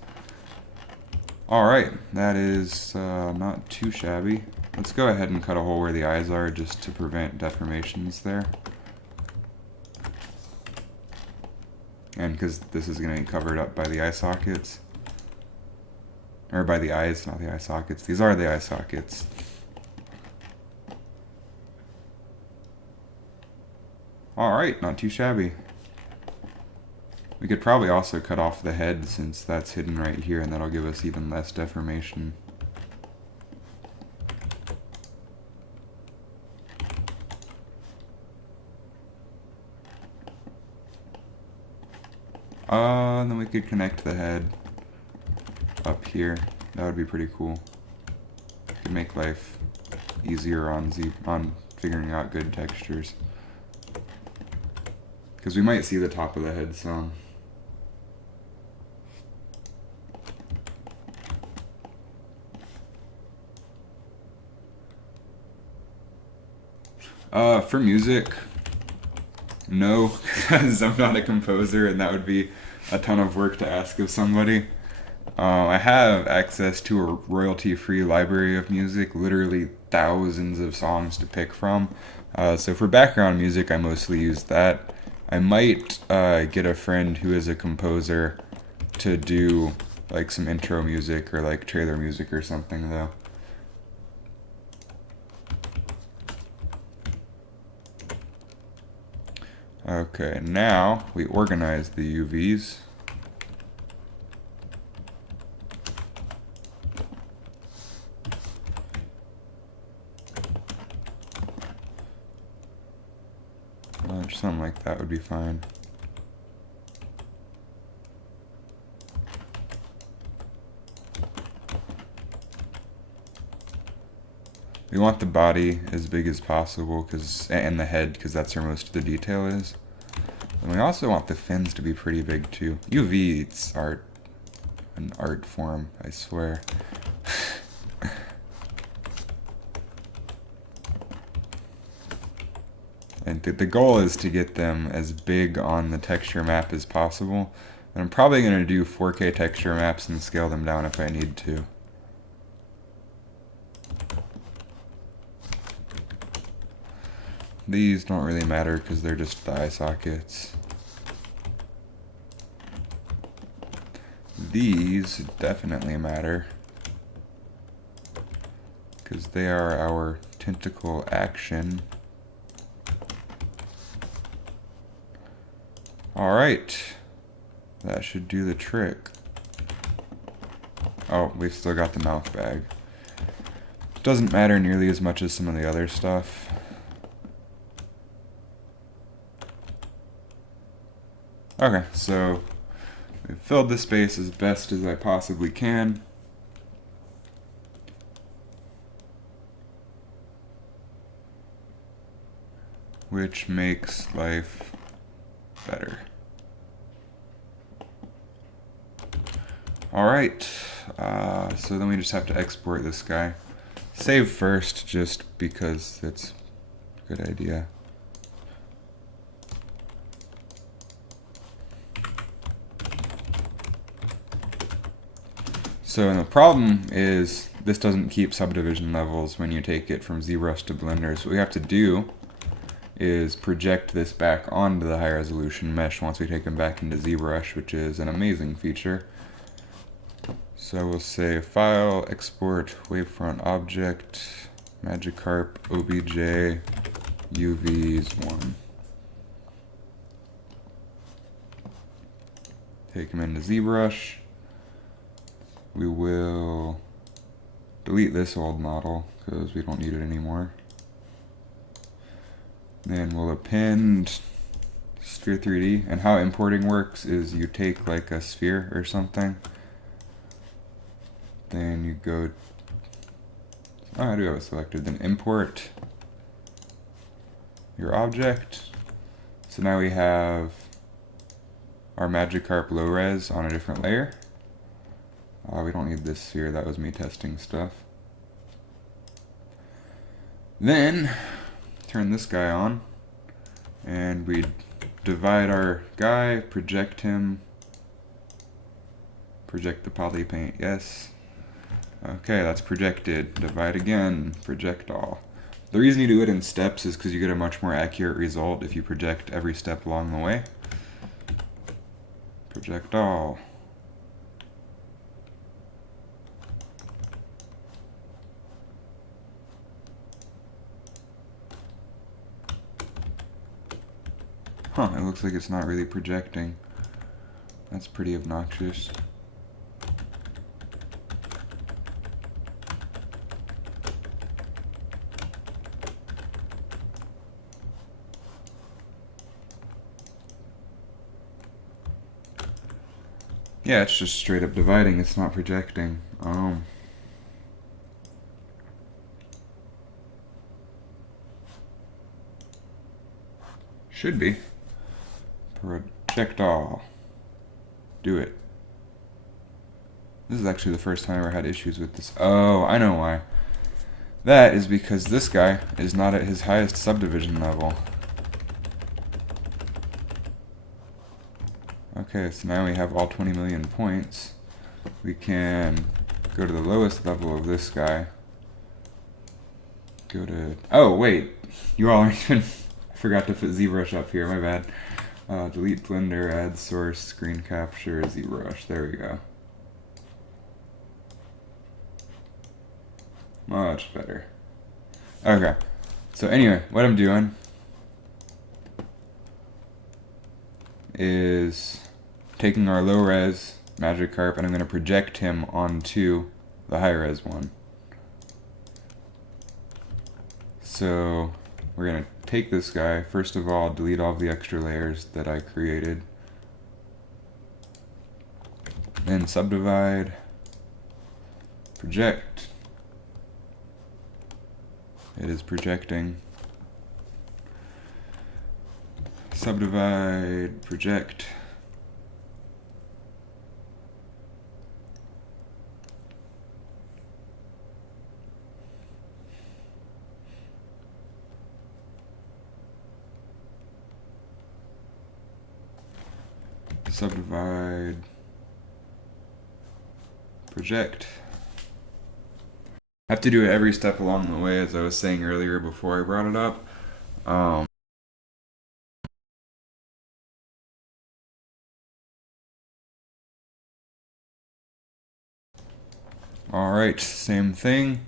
Alright, that is not too shabby. Let's go ahead and cut a hole where the eyes are just to prevent deformations there. And because this is going to be covered up by the eye sockets. Or by the eyes, not the eye sockets. These are the eye sockets. Alright, not too shabby. We could probably also cut off the head since that's hidden right here, and that'll give us even less deformation. And then we could connect the head up here. That would be pretty cool. Could make life easier on figuring out good textures. Because we might see the top of the head some. For music, No, because I'm not a composer, and that would be a ton of work to ask of somebody. I have access to a royalty-free library of music, literally thousands of songs to pick from. So for background music, I mostly use that. I might get a friend who is a composer to do like some intro music or like trailer music or something, though. Okay, now we organize the UVs. Something like that would be fine. We want the body as big as possible, and the head, because that's where most of the detail is. And we also want the fins to be pretty big too. UVs are an art form, I swear. And the goal is to get them as big on the texture map as possible. And I'm probably going to do 4K texture maps and scale them down if I need to. These don't really matter because they're just the eye sockets. These definitely matter because they are our tentacle action. Alright, that should do the trick. Oh, we've still got the mouth bag. Doesn't matter nearly as much as some of the other stuff. Okay, so I've filled the space as best as I possibly can. Which makes life better. Alright, so then we just have to export this guy. Save first, just because it's a good idea. So the problem is this doesn't keep subdivision levels when you take it from ZBrush to Blender. So what we have to do is project this back onto the high resolution mesh once we take them back into ZBrush, which is an amazing feature. So we'll say File, Export, Wavefront Object, Magikarp, OBJ, UVs 1. Take them into ZBrush. We will delete this old model because we don't need it anymore. Then we'll append Sphere 3D. And how importing works is you take like a sphere or something. Then you go, I do have it selected. Then import your object. So now we have our Magikarp low res on a different layer. We don't need this sphere, that was me testing stuff. Then turn this guy on and we divide our guy, project him, project the poly paint, yes. Okay, that's projected. Divide again, project all. The reason you do it in steps is because you get a much more accurate result if you project every step along the way. Project all. Huh, it looks like it's not really projecting. That's pretty obnoxious. Yeah, it's just straight up dividing, it's not projecting. Should be. Project all. Do it. This is actually the first time I ever had issues with this. Oh, I know why. That is because this guy is not at his highest subdivision level. Okay, so now we have all 20 million points. We can go to the lowest level of this guy. Go to... Oh, wait. You all aren't even... I forgot to put ZBrush up here, my bad. Delete Blender, add source, screen capture, ZBrush. There we go. Much better. Okay. So anyway, what I'm doing is taking our low-res Magikarp and I'm going to project him onto the high-res one. So we're going to take this guy, first of all, delete all the extra layers that I created. Then subdivide, project. It is projecting. Subdivide, project. Subdivide, project. I have to do it every step along the way, as I was saying earlier before I brought it up. Alright, same thing.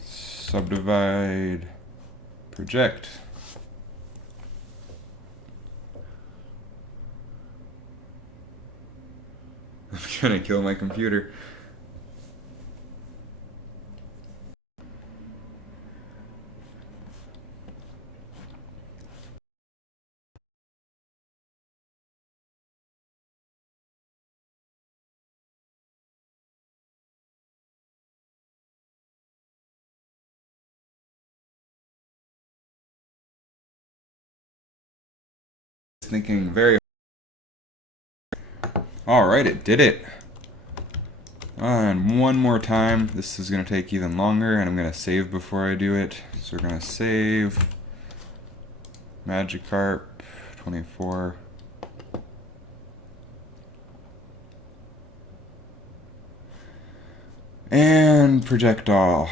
Subdivide, project. I'm gonna kill my computer. Thinking very... Alright, it did it. And one more time. This is going to take even longer, and I'm going to save before I do it. So we're going to save Magikarp 24. And project all.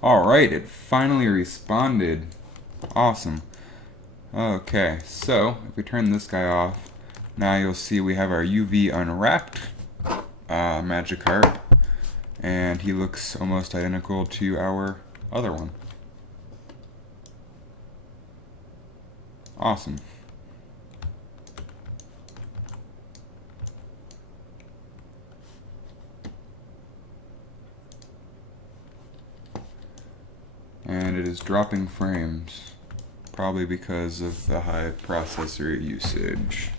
Alright, it finally responded. Awesome. Okay, so if we turn this guy off, now you'll see we have our UV unwrapped Magikarp, and he looks almost identical to our other one. Awesome. And it is dropping frames, probably because of the high processor usage.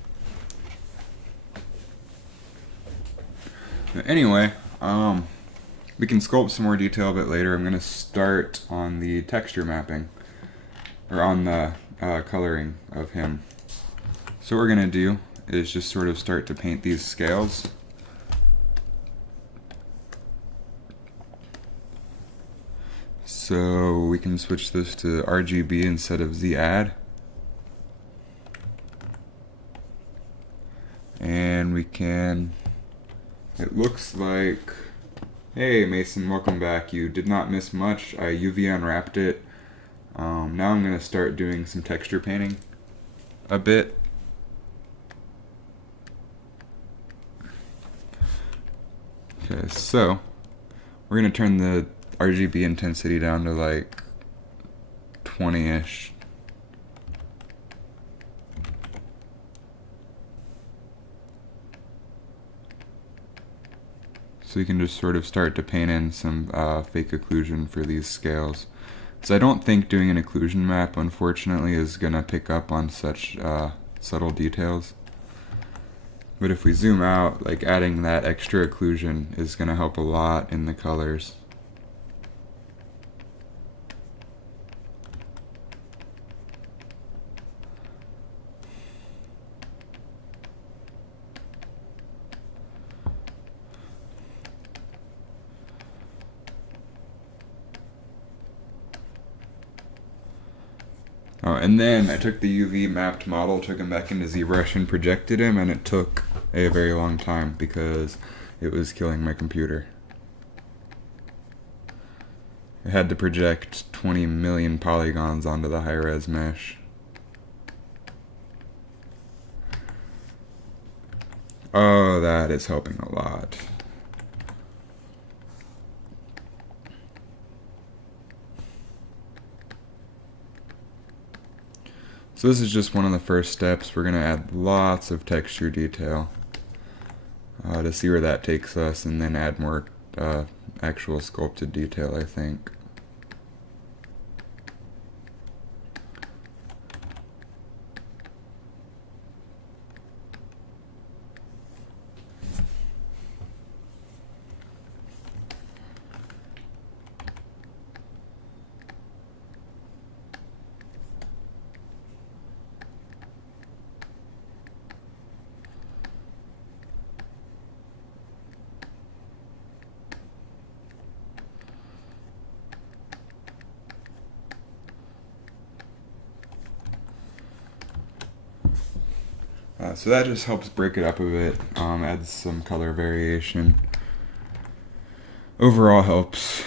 But anyway, we can sculpt some more detail a bit later. I'm going to start on the texture mapping, or on the coloring of him. So what we're going to do is just sort of start to paint these scales. So we can switch this to RGB instead of Z-add. And we can, it looks like, hey Mason, welcome back. You did not miss much. I UV unwrapped it. Now I'm going to start doing some texture painting a bit. Okay, so We're going to turn the RGB intensity down to like 20-ish. So you can just sort of start to paint in some fake occlusion for these scales. So I don't think doing an occlusion map, unfortunately, is going to pick up on such subtle details. But if we zoom out, like adding that extra occlusion is going to help a lot in the colors. Oh, and then I took the UV mapped model, took him back into ZBrush and projected him, and it took a very long time because it was killing my computer. I had to project 20 million polygons onto the high-res mesh. Oh, that is helping a lot. So this is just one of the first steps. We're going to add lots of texture detail to see where that takes us, and then add more actual sculpted detail, I think. So that just helps break it up a bit, adds some color variation. Overall helps.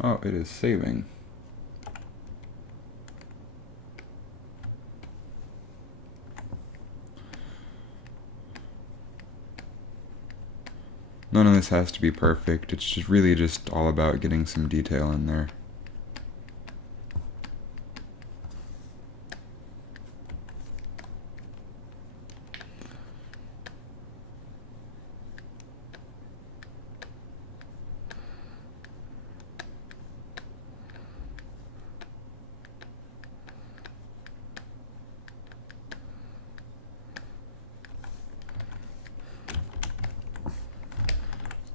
Oh, it is saving. None of this has to be perfect, it's just really just all about getting some detail in there.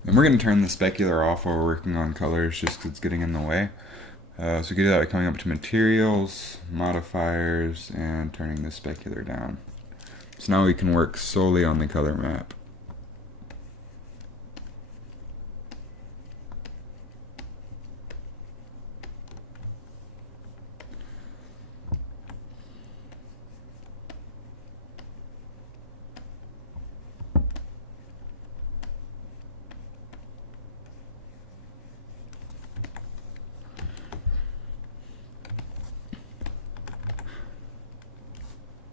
And we're going to turn the specular off while we're working on colors just because it's getting in the way. So we can do that by coming up to materials, modifiers, and turning the specular down. So now we can work solely on the color map.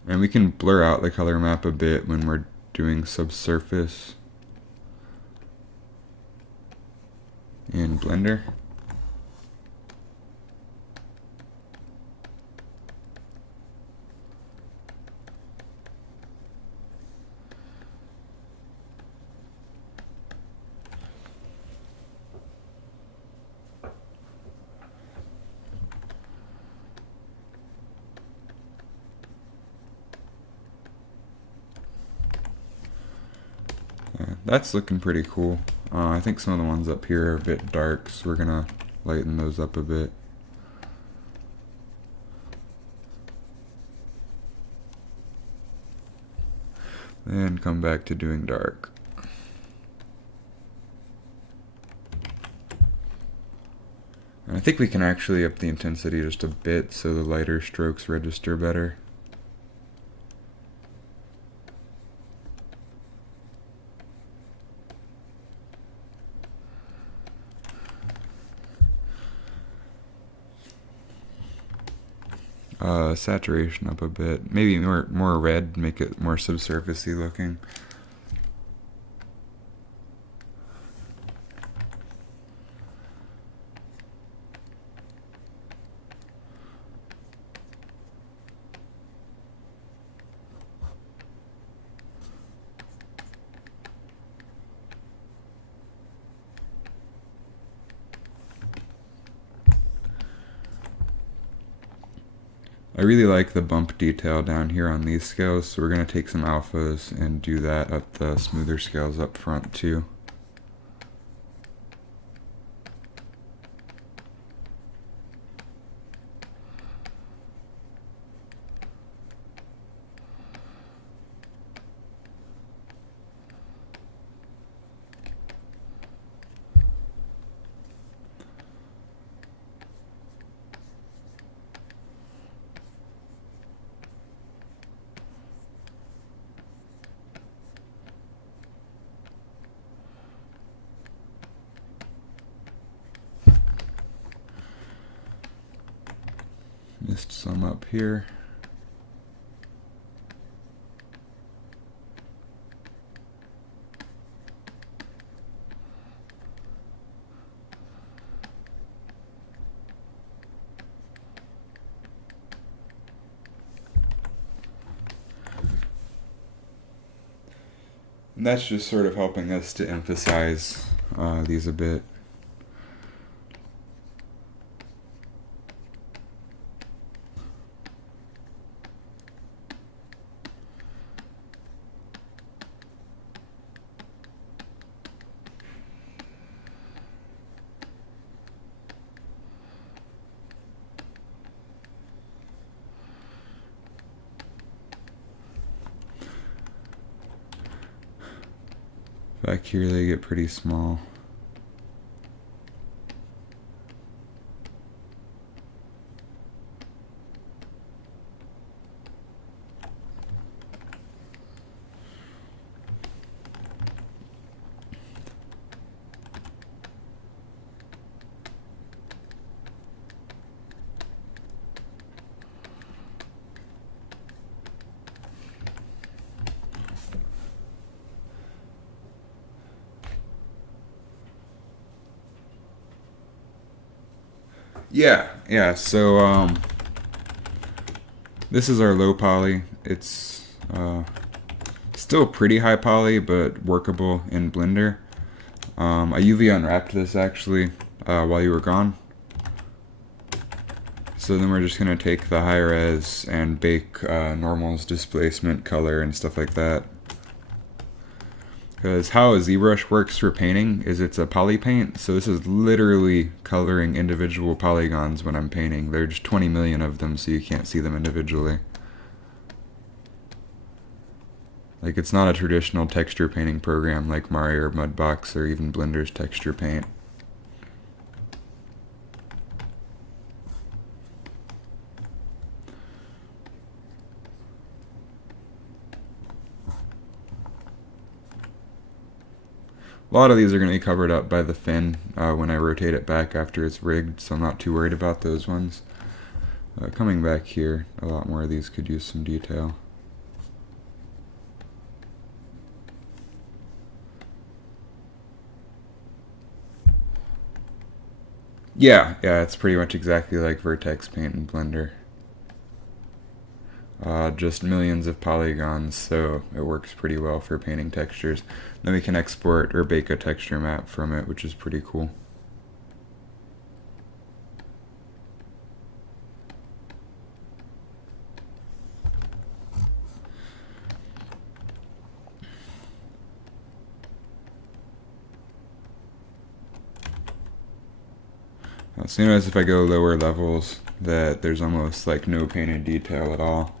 And we can blur out the color map a bit when we're doing subsurface in Blender. That's looking pretty cool. I think some of the ones up here are a bit dark, so we're gonna lighten those up a bit. Then come back to doing dark. And I think we can actually up the intensity just a bit so the lighter strokes register better. saturation up a bit. Maybe more red, make it more subsurfacey looking. I really like the bump detail down here on these scales, so we're going to take some alphas and do that at the smoother scales up front too. Missed some up here. And that's just sort of helping us to emphasize these a bit. Back here they get pretty small. Yeah, so this is our low poly. It's still pretty high poly, but workable in Blender. I UV unwrapped this actually while you were gone. So then we're just going to take the high res and bake normals, displacement, color, and stuff like that. Because how a ZBrush works for painting is it's a poly paint, so this is literally coloring individual polygons when I'm painting. There's 20 million of them, so you can't see them individually. Like, it's not a traditional texture painting program like Mario or Mudbox or even Blender's texture paint. A lot of these are going to be covered up by the fin when I rotate it back after it's rigged, so I'm not too worried about those ones. Coming back here, a lot more of these could use some detail. Yeah, it's pretty much exactly like Vertex Paint in Blender. Just millions of polygons, so it works pretty well for painting textures. Then we can export or bake a texture map from it, which is pretty cool. So you notice if I go lower levels that there's almost like no painted detail at all.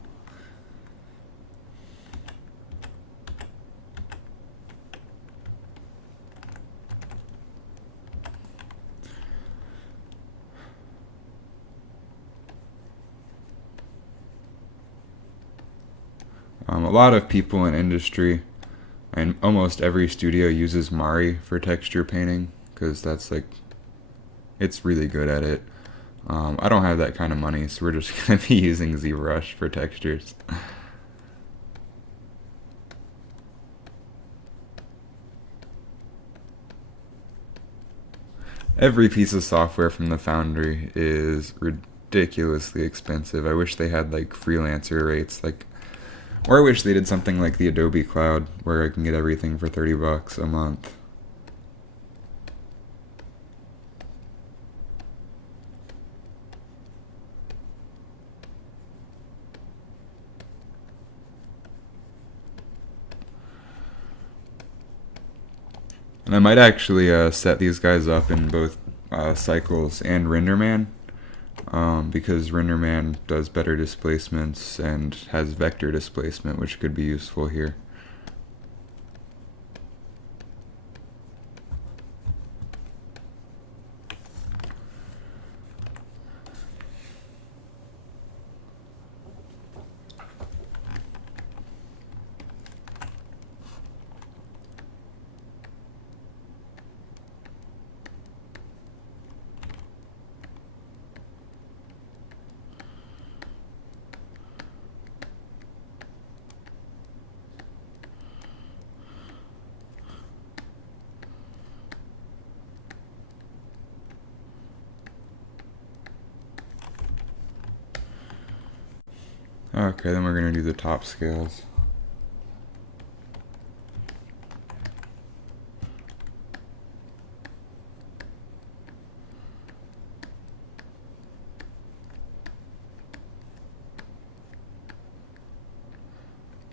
A lot of people in industry and almost every studio uses Mari for texture painting because that's like, it's really good at it. I don't have that kind of money, so we're just going to be using ZBrush for textures. Every piece of software from the Foundry is ridiculously expensive. I wish they had like freelancer rates, like, or I wish they did something like the Adobe Cloud where I can get everything for $30 a month. And I might actually set these guys up in both Cycles and RenderMan, because RenderMan does better displacements and has vector displacement, which could be useful here. Okay, then we're going to do the top scales.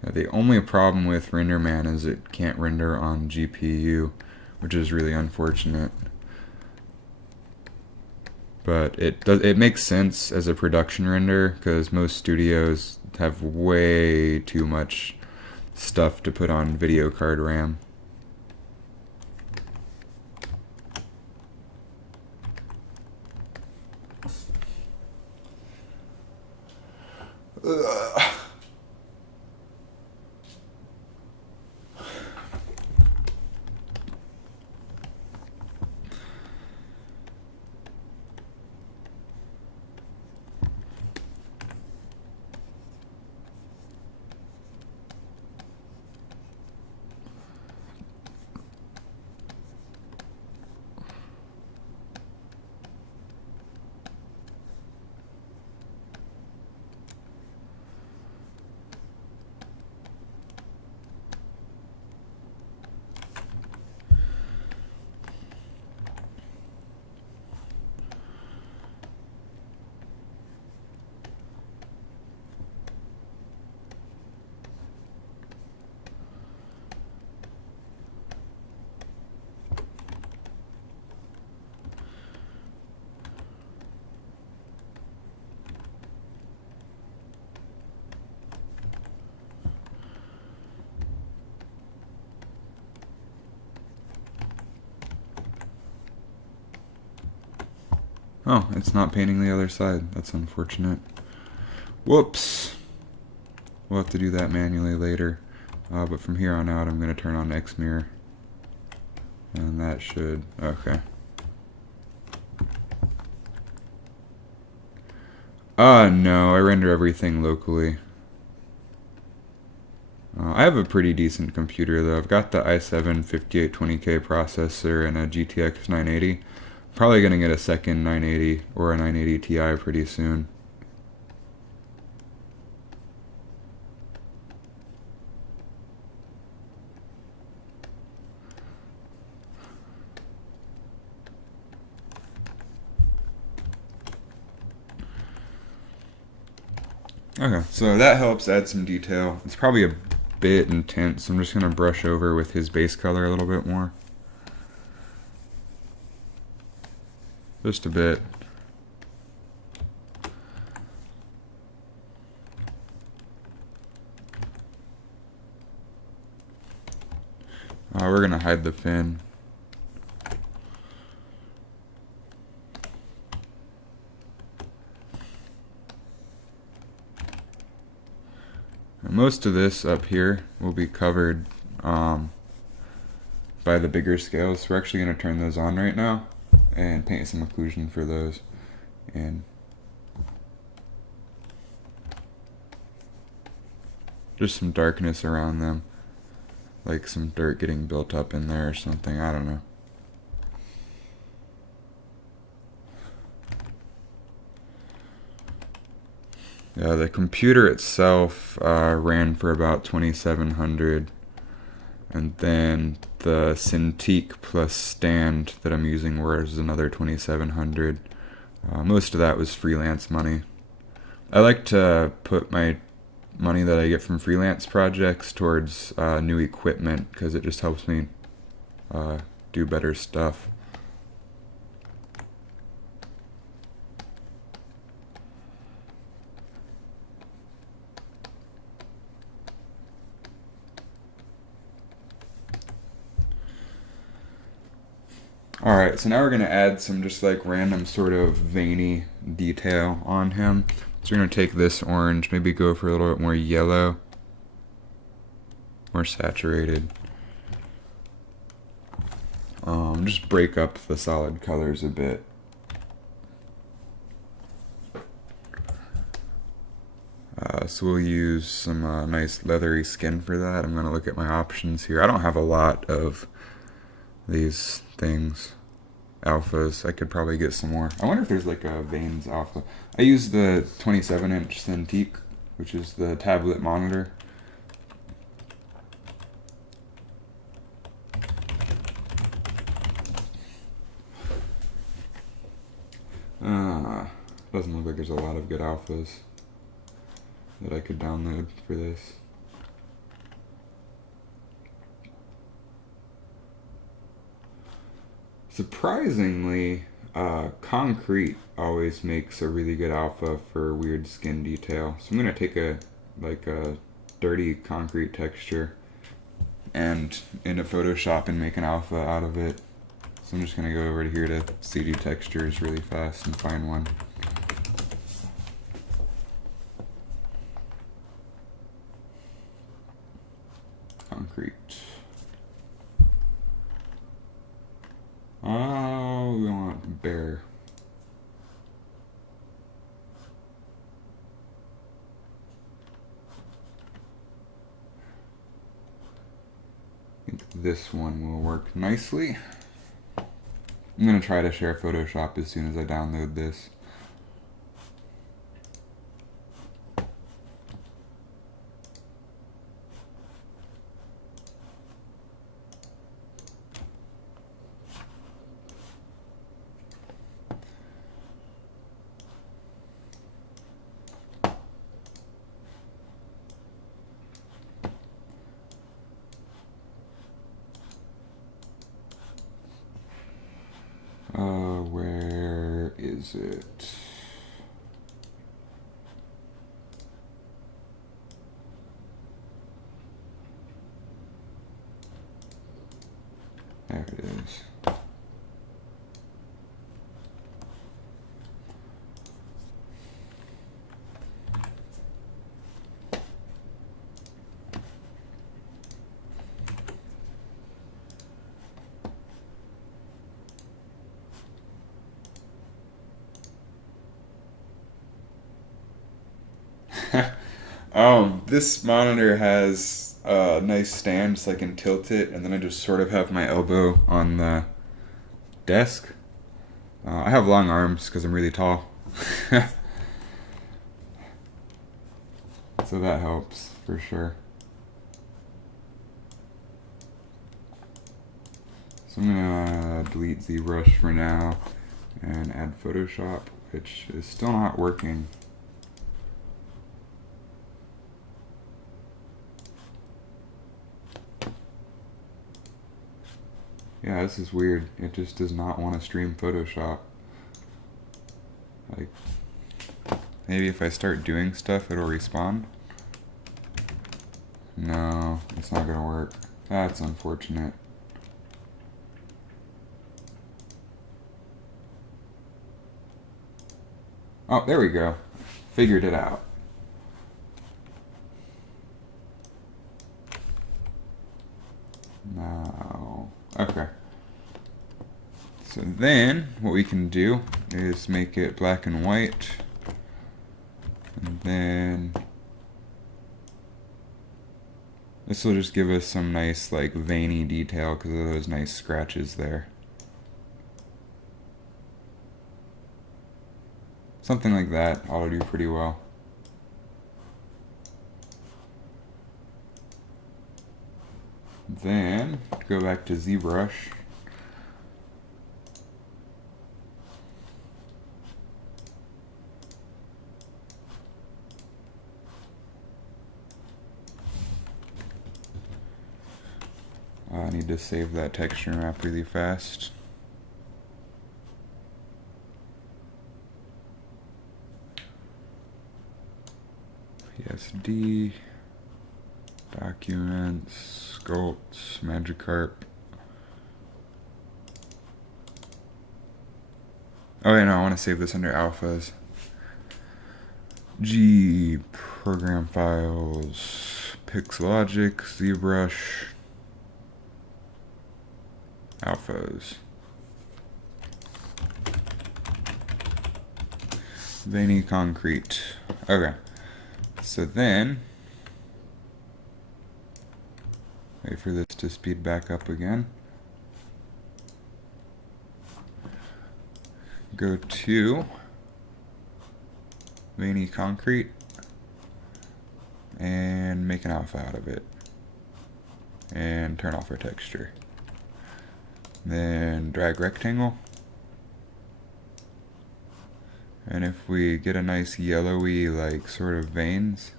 The only problem with RenderMan is it can't render on GPU, which is really unfortunate. But it makes sense as a production render because most studios have way too much stuff to put on video card RAM. Ugh. Oh, it's not painting the other side. That's unfortunate. Whoops. We'll have to do that manually later. But from here on out, I'm going to turn on X mirror. And that should... okay. No, I render everything locally. I have a pretty decent computer though. I've got the i7 5820K processor and a GTX 980. Probably gonna get a second 980 or a 980 Ti pretty soon. Okay, so that helps add some detail. It's probably a bit intense, so I'm just gonna brush over with his base color a little bit more. Just a bit. We're gonna hide the fin. And most of this up here will be covered by the bigger scales. So we're actually gonna turn those on right now and paint some occlusion for those. and just some darkness around them, like some dirt getting built up in there or something. I don't know. Yeah, the computer itself ran for about 2700, and then the Cintiq plus stand that I'm using was another 2700. Most of that was freelance money. I like to put my money that I get from freelance projects towards new equipment because it just helps me do better stuff. Alright, so now we're going to add some just like random sort of veiny detail on him. So we're going to take this orange, maybe go for a little bit more yellow, more saturated. Just break up the solid colors a bit. So we'll use some nice leathery skin for that. I'm going to look at my options here. I don't have a lot of these things. Alphas. I could probably get some more. I wonder if there's like a Veins alpha. I use the 27-inch Cintiq, which is the tablet monitor. Doesn't look like there's a lot of good alphas that I could download for this. Surprisingly, concrete always makes a really good alpha for weird skin detail. So I'm gonna take a dirty concrete texture and into Photoshop and make an alpha out of it. So I'm just gonna go over to here to CD textures really fast and find one. Concrete. Oh, we want bear. I think this one will work nicely. I'm going to try to share Photoshop as soon as I download this. Where is it? There it is. This monitor has a nice stand so I can tilt it, and then I just sort of have my elbow on the desk. I have long arms because I'm really tall. So that helps for sure. So I'm gonna delete ZBrush for now and add Photoshop, which is still not working. Yeah, this is weird. It just does not want to stream Photoshop. Like, maybe if I start doing stuff, it'll respond. No, it's not gonna work. That's unfortunate. Oh, there we go. Figured it out. Now, okay. So then, what we can do is make it black and white. And then this will just give us some nice like veiny detail because of those nice scratches there. Something like that ought to do pretty well. Then go back to ZBrush. I need to save that texture map really fast. PSD, Documents, Sculpt, Magikarp. Oh yeah, no, I want to save this under alphas. G, Program Files, Pixelogic, ZBrush, alphas. Veiny concrete. Okay. So then, wait for this to speed back up again. Go to veiny concrete and make an alpha out of it. And turn off our texture. Then drag rectangle. And if we get a nice yellowy, like, sort of veins,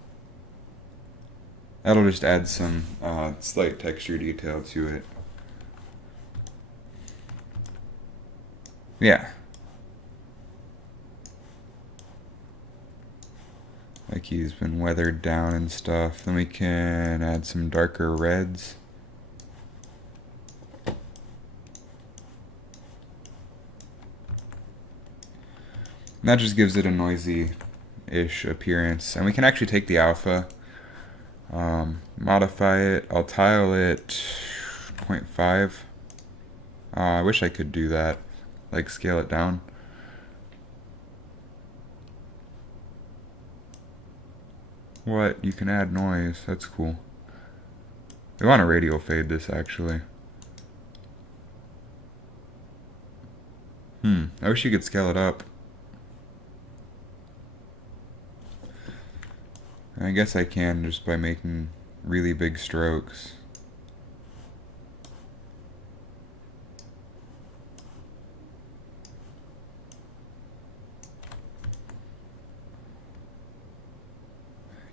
that'll just add some slight texture detail to it. Yeah. Like he's been weathered down and stuff. Then we can add some darker reds. And that just gives it a noisy-ish appearance. And we can actually take the alpha, modify it. I'll tile it 0.5. I wish I could do that, like scale it down. What? You can add noise. That's cool. We want to radial fade this, actually. I wish you could scale it up. I guess I can just by making really big strokes.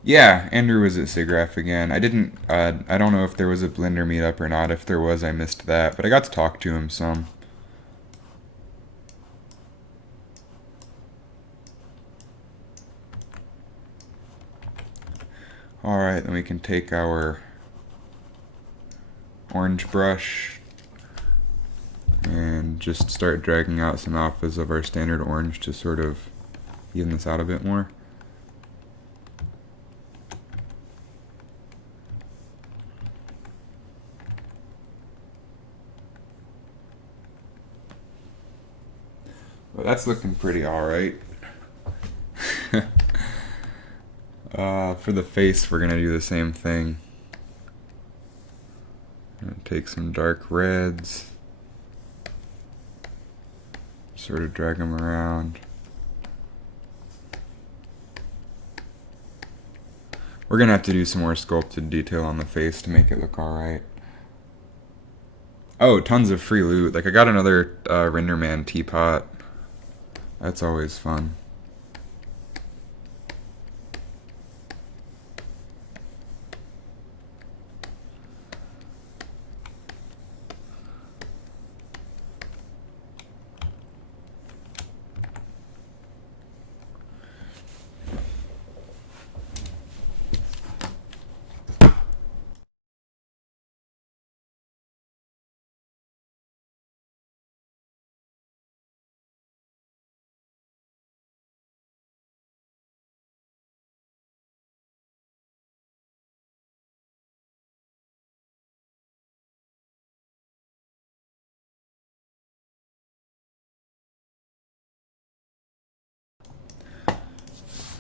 Yeah, Andrew was at SIGGRAPH again. I don't know if there was a Blender meetup or not. If there was, I missed that. But I got to talk to him some. Alright, then we can take our orange brush and just start dragging out some alphas of our standard orange to sort of even this out a bit more. Well, that's looking pretty alright. For the face, we're going to do the same thing. Take some dark reds, sort of drag them around. We're going to have to do some more sculpted detail on the face to make it look alright. Oh, tons of free loot. Like, I got another RenderMan teapot. That's always fun.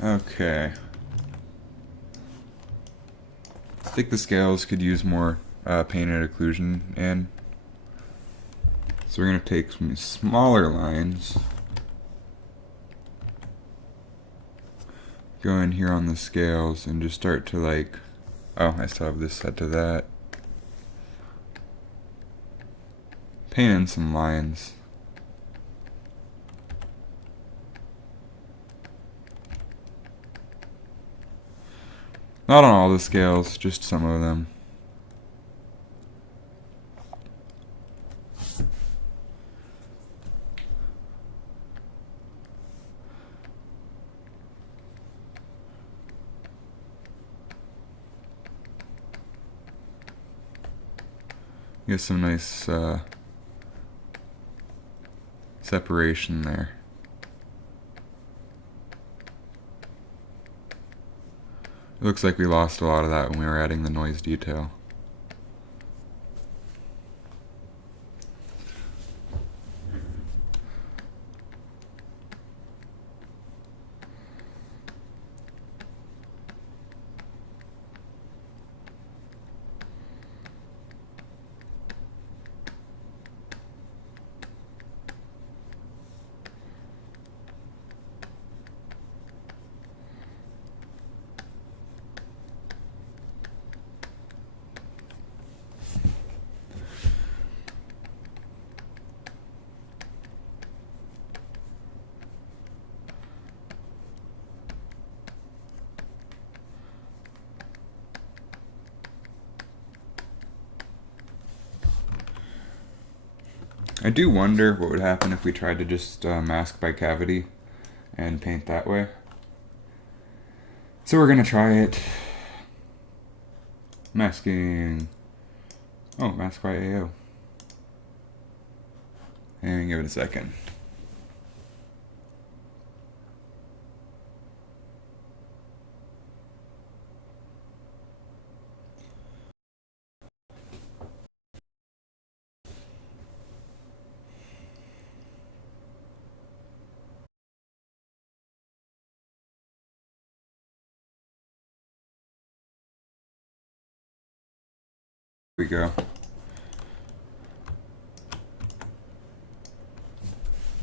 Okay. I think the scales could use more painted occlusion in. So we're going to take some smaller lines, go in here on the scales, and just start to like, oh, I still have this set to that. Paint in some lines. Not on all the scales, just some of them. Get some nice separation there. It looks like we lost a lot of that when we were adding the noise detail. I do wonder what would happen if we tried to just mask by cavity and paint that way. So we're gonna try it. Masking. Oh, mask by AO. And give it a second. Here we go.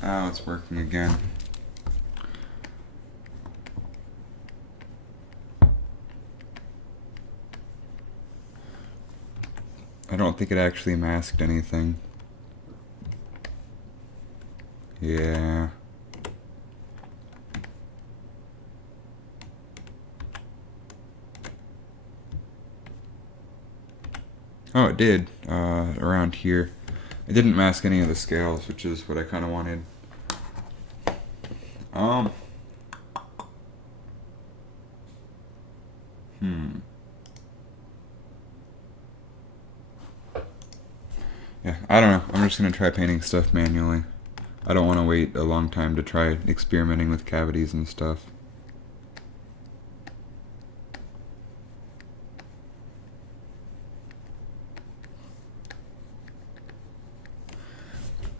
Now it's working again. I don't think it actually masked anything. Yeah. Oh, it did. Around here. It didn't mask any of the scales, which is what I kind of wanted. Yeah, I don't know. I'm just going to try painting stuff manually. I don't want to wait a long time to try experimenting with cavities and stuff.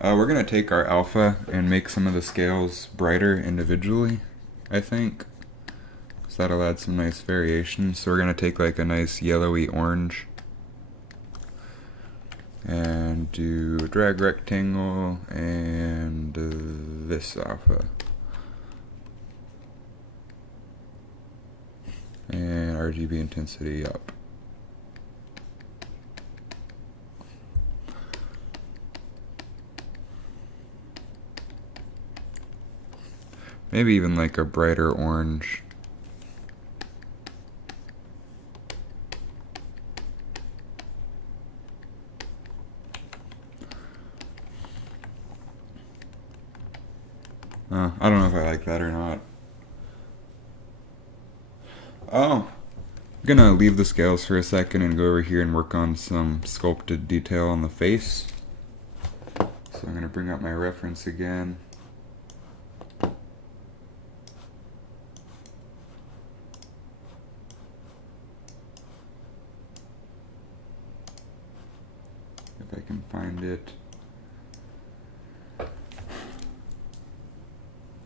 We're going to take our alpha and make some of the scales brighter individually, I think. So that'll add some nice variation. So we're going to take like a nice yellowy orange and do a drag rectangle and this alpha. And RGB intensity up. Maybe even like a brighter orange. I don't know if I like that or not. Oh, I'm gonna leave the scales for a second and go over here and work on some sculpted detail on the face. So I'm gonna bring up my reference again. If I can find it.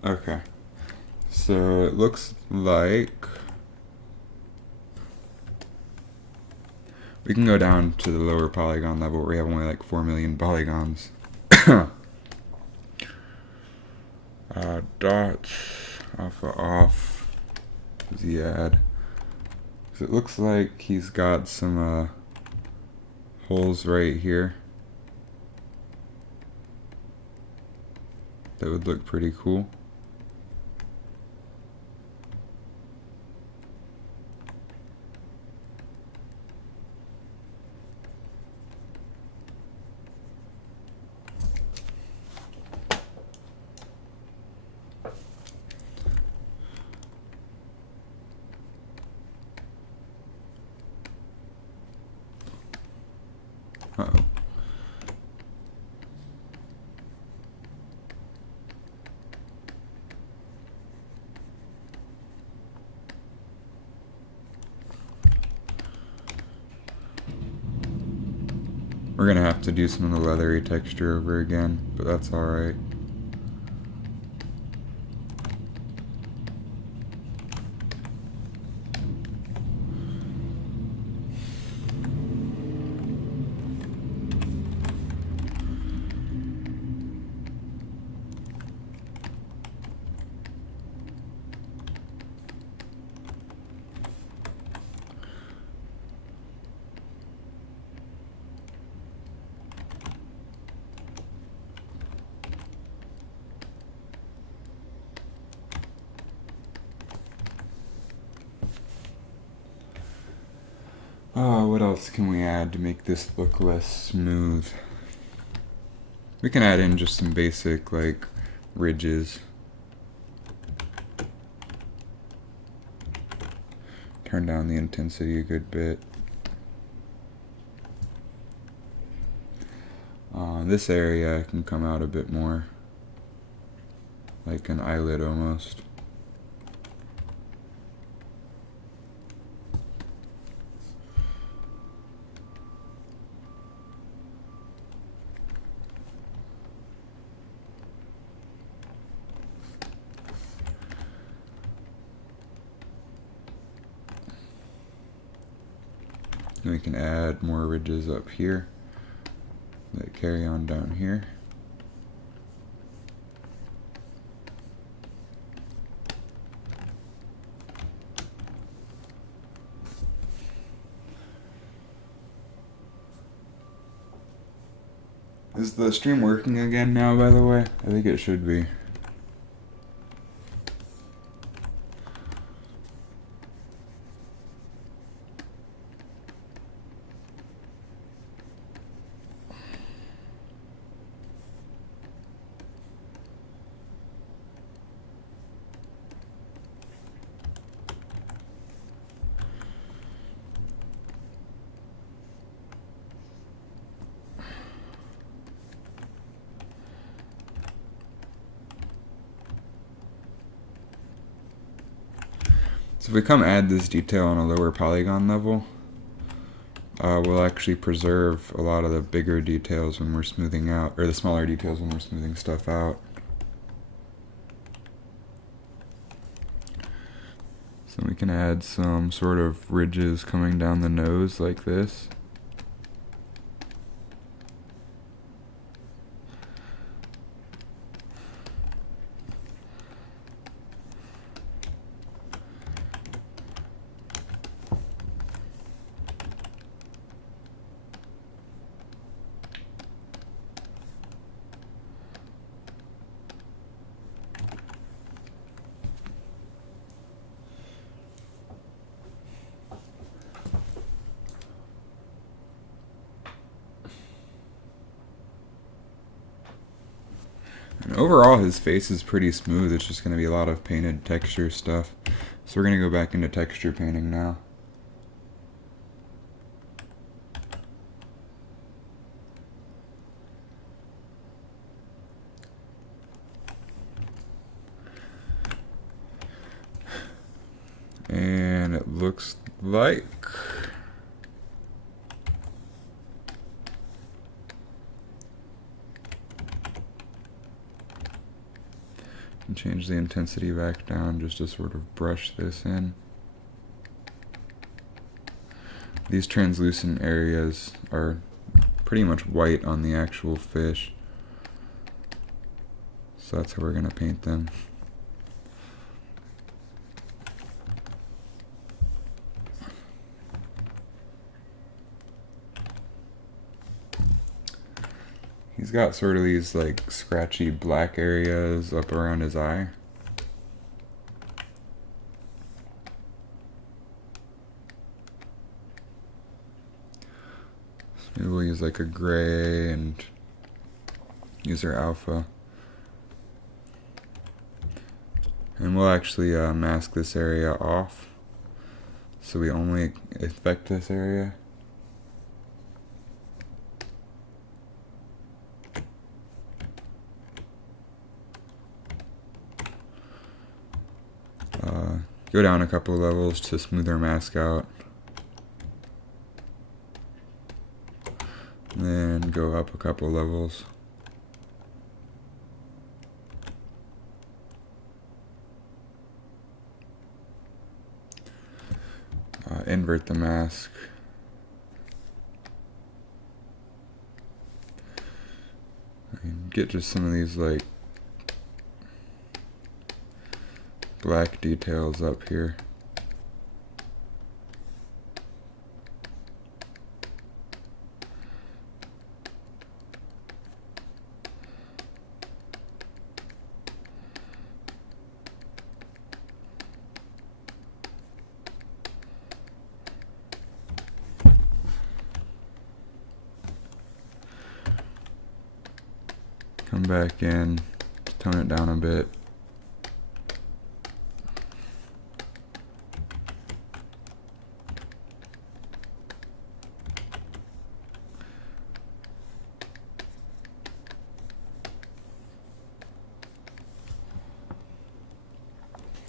Okay. So it looks like we can go down to the lower polygon level where we have only like 4 million polygons. Dots, alpha off, Z add. So it looks like he's got some holes right here that would look pretty cool. Uh-oh. We're gonna have to do some of the leathery texture over again, but that's alright. Oh, what else can we add to make this look less smooth? We can add in just some basic, like, ridges. Turn down the intensity a good bit. This area can come out a bit more, like an eyelid almost. And we can add more ridges up here that carry on down here. Is the stream working again now, by the way? I think it should be. So if we come add this detail on a lower polygon level, we'll actually preserve a lot of the bigger details when we're smoothing out, or the smaller details when we're smoothing stuff out. So we can add some sort of ridges coming down the nose like this. And overall, his face is pretty smooth. It's just going to be a lot of painted texture stuff. So we're going to go back into texture painting now. And it looks like change the intensity back down just to sort of brush this in. These translucent areas are pretty much white on the actual fish, so that's how we're going to paint them. He's got sort of these like scratchy black areas up around his eye. So maybe we'll use like a gray and use our alpha. And we'll actually mask this area off, so we only affect this area. Go down a couple levels to smooth our mask out. Then go up a couple levels. Invert the mask. And get just some of these like black details up here. Come back in, tone it down a bit.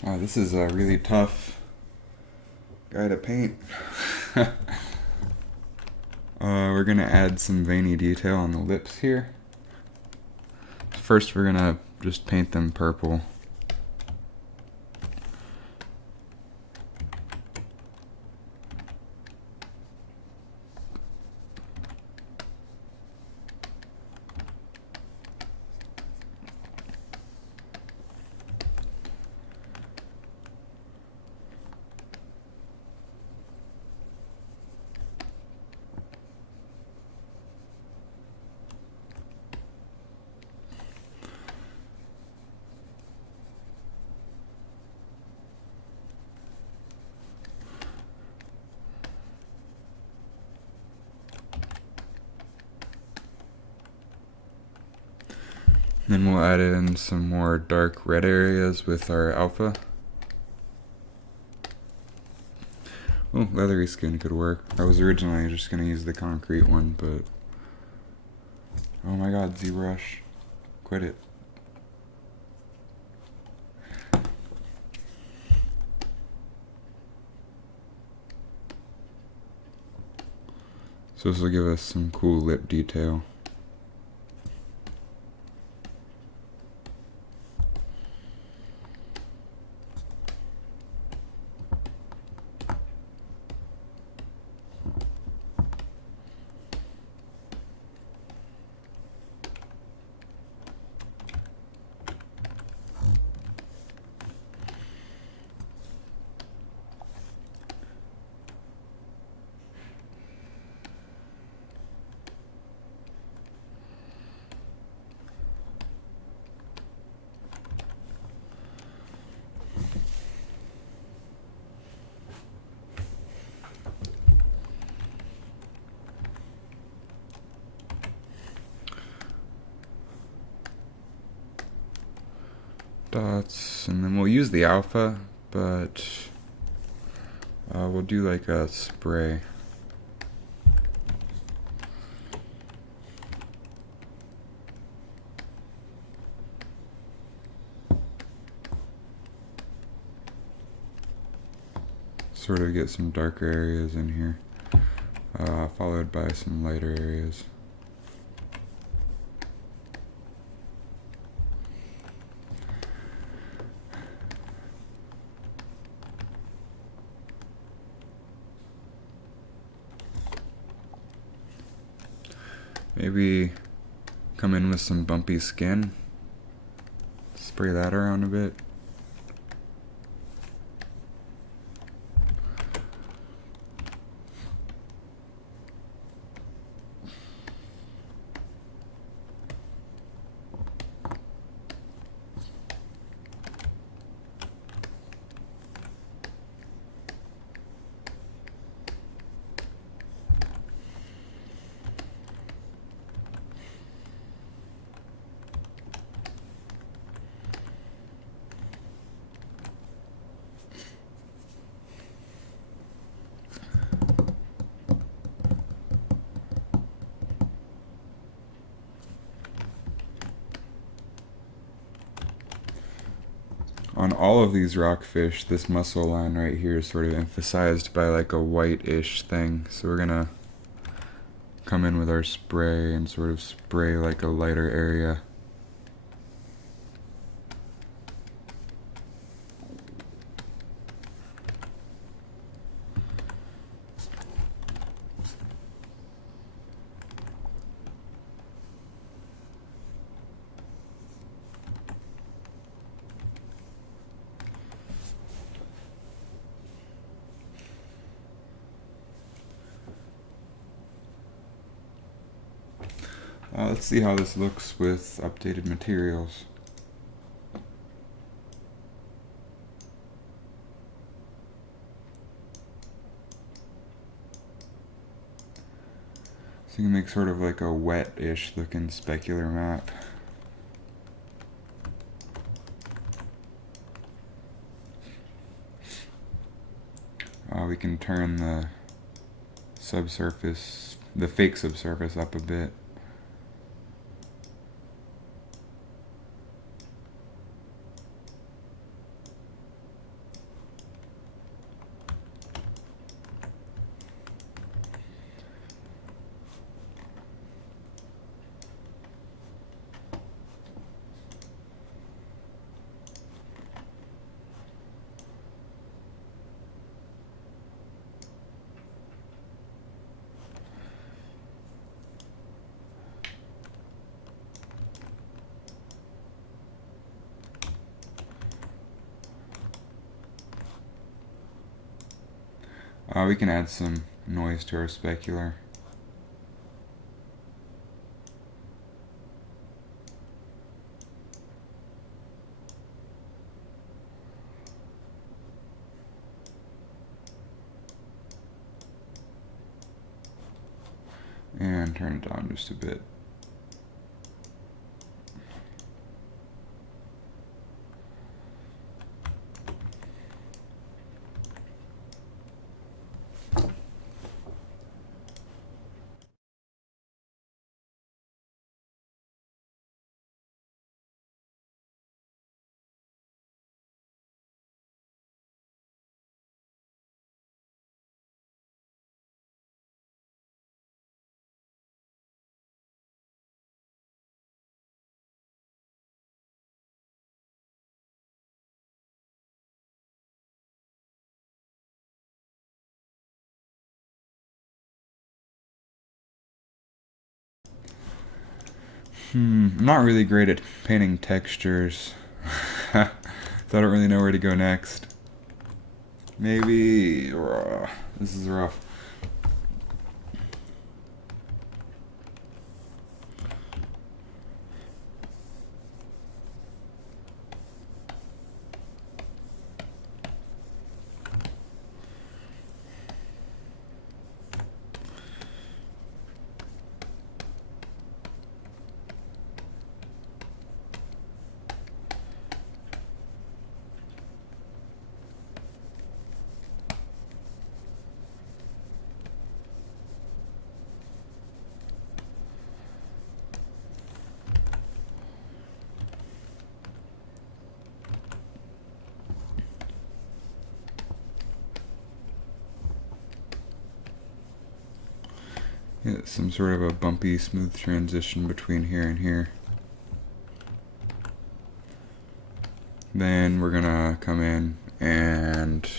Wow, this is a really tough guy to paint. We're gonna add some veiny detail on the lips here. First, we're gonna just paint them purple. Then we'll add in some more dark red areas with our alpha. Oh, leathery skin could work. I was originally just going to use the concrete one, but... Oh my god, ZBrush. Quit it. So this will give us some cool lip detail. Dots, and then we'll use the alpha, but we'll do like a spray. Sort of get some darker areas in here, followed by some lighter areas. Maybe come in with some bumpy skin. Spray that around a bit. On all of these rockfish, this muscle line right here is sort of emphasized by like a white-ish thing. So we're gonna come in with our spray and sort of spray like a lighter area. Let's see how this looks with updated materials. So you can make sort of like a wet-ish looking specular map. We can turn the subsurface, the fake subsurface up a bit. We can add some noise to our specular. And turn it down just a bit. I'm not really great at painting textures. So I don't really know where to go next. Maybe... this is rough. Yeah, some sort of a bumpy, smooth transition between here and here. Then we're gonna come in and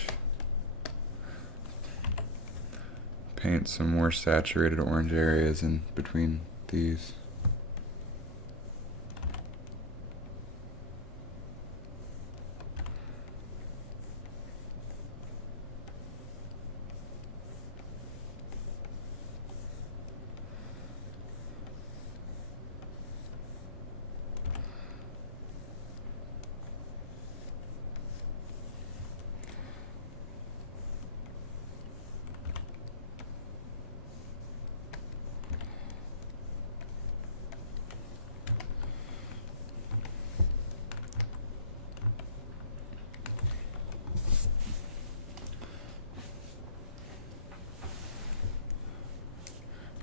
paint some more saturated orange areas in between these.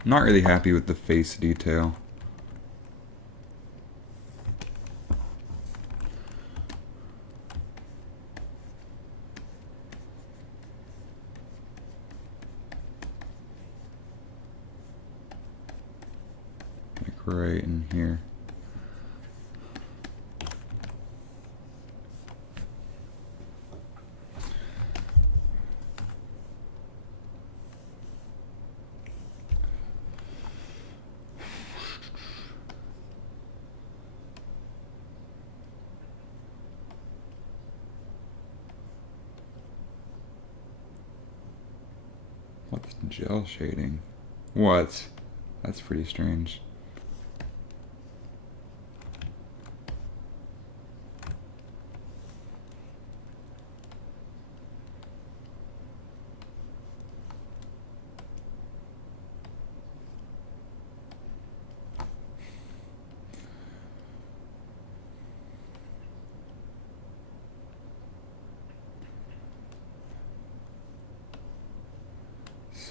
Not really happy with the face detail. Like right in here. What's gel shading? What? That's pretty strange.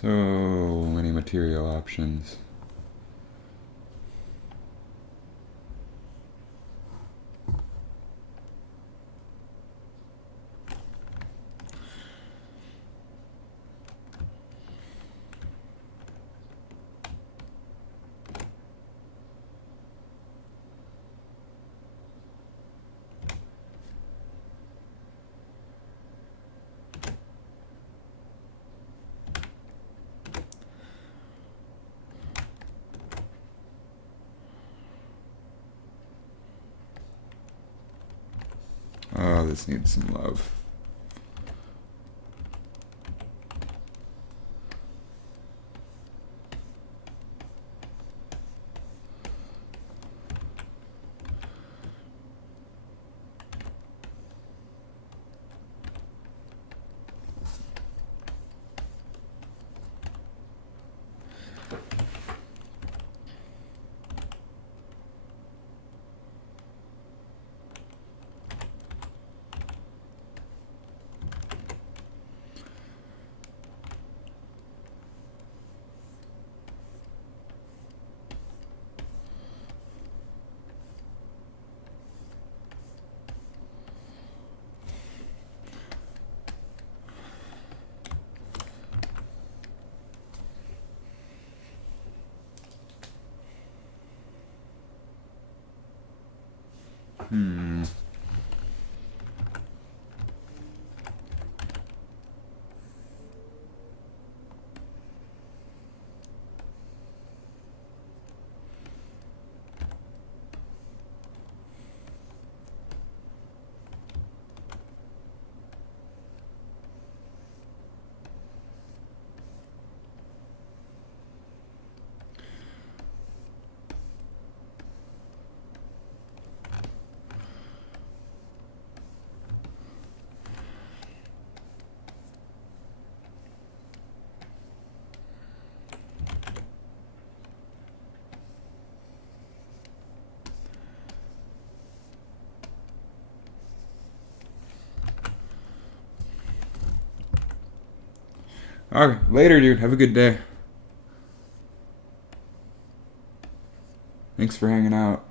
So many material options. Oh, this needs some love. Hmm. Alright, later, dude. Have a good day. Thanks for hanging out.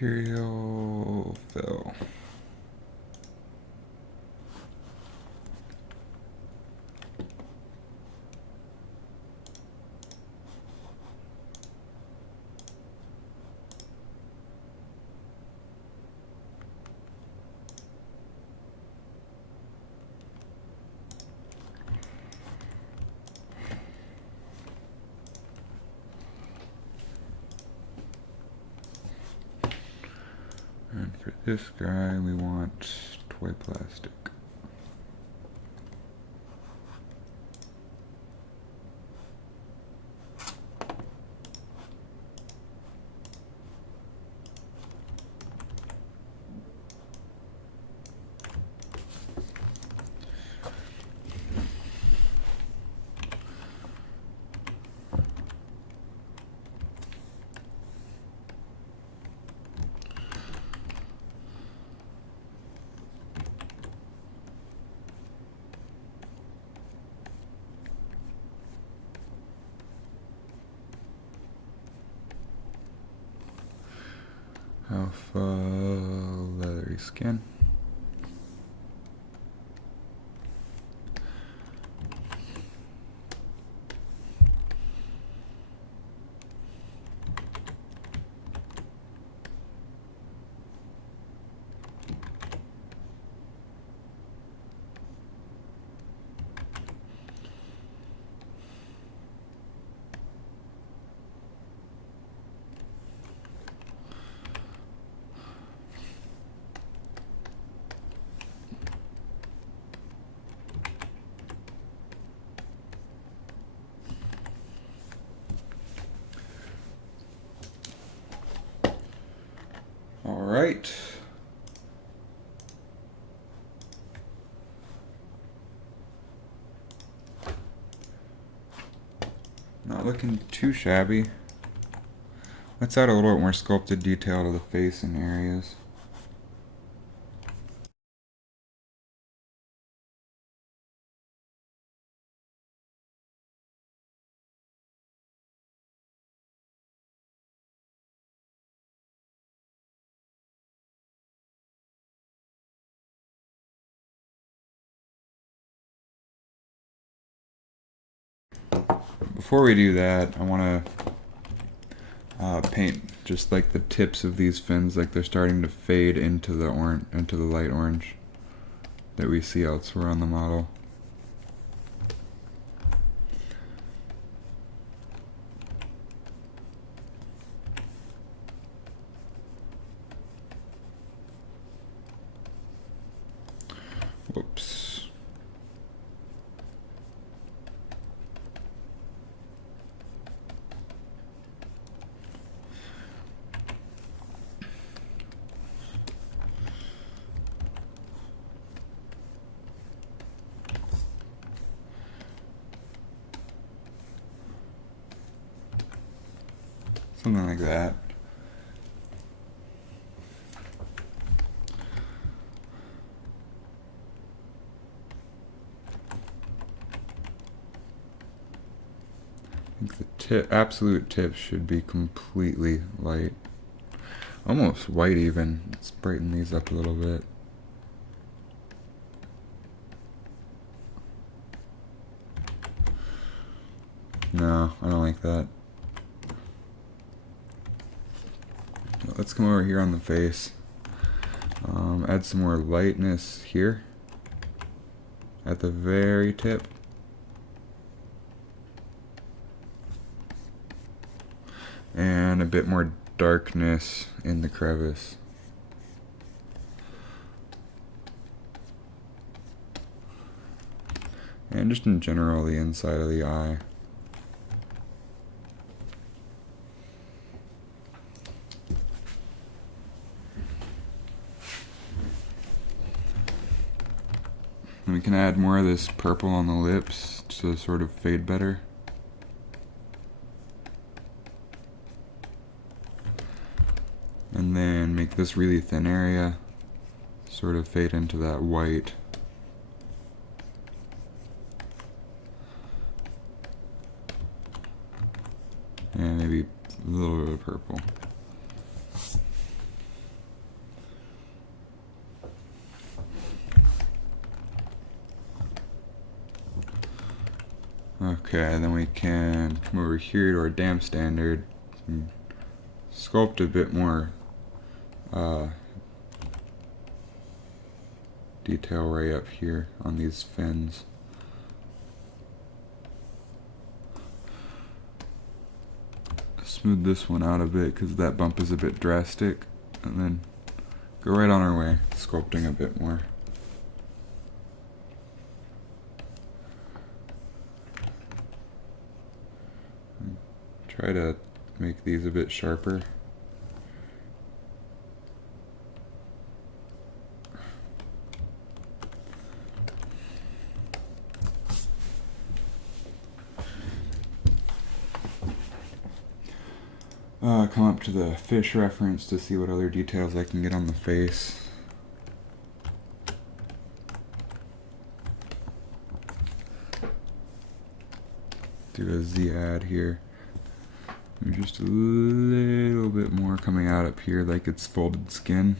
Material fill. And for this guy, we want toy plastic. Alpha leathery skin. All right. Not looking too shabby. Let's add a little bit more sculpted detail to the face and areas. Before we do that, I want to paint just like the tips of these fins, like they're starting to fade into the light orange that we see elsewhere on the model. Whoops. Something like that. I think the absolute tip should be completely light. Almost white even. Let's brighten these up a little bit. No, I don't like that. Let's come over here on the face. Add some more lightness here at the very tip. And a bit more darkness in the crevice. And just in general, the inside of the eye. And we can add more of this purple on the lips to sort of fade better. And then make this really thin area sort of fade into that white. And maybe a little bit of purple. Okay, then we can come over here to our dam standard and sculpt a bit more detail right up here on these fins. Smooth this one out a bit because that bump is a bit drastic, and then go right on our way, sculpting a bit more. Try to make these a bit sharper. Come up to the fish reference to see what other details I can get on the face. Do a Z-add here. Just a little bit more coming out up here like it's folded skin.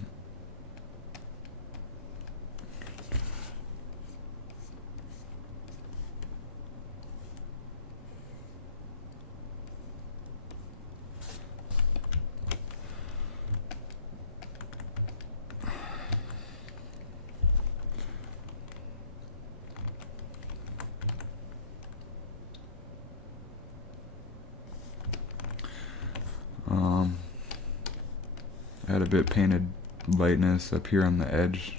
Add a bit painted lightness up here on the edge.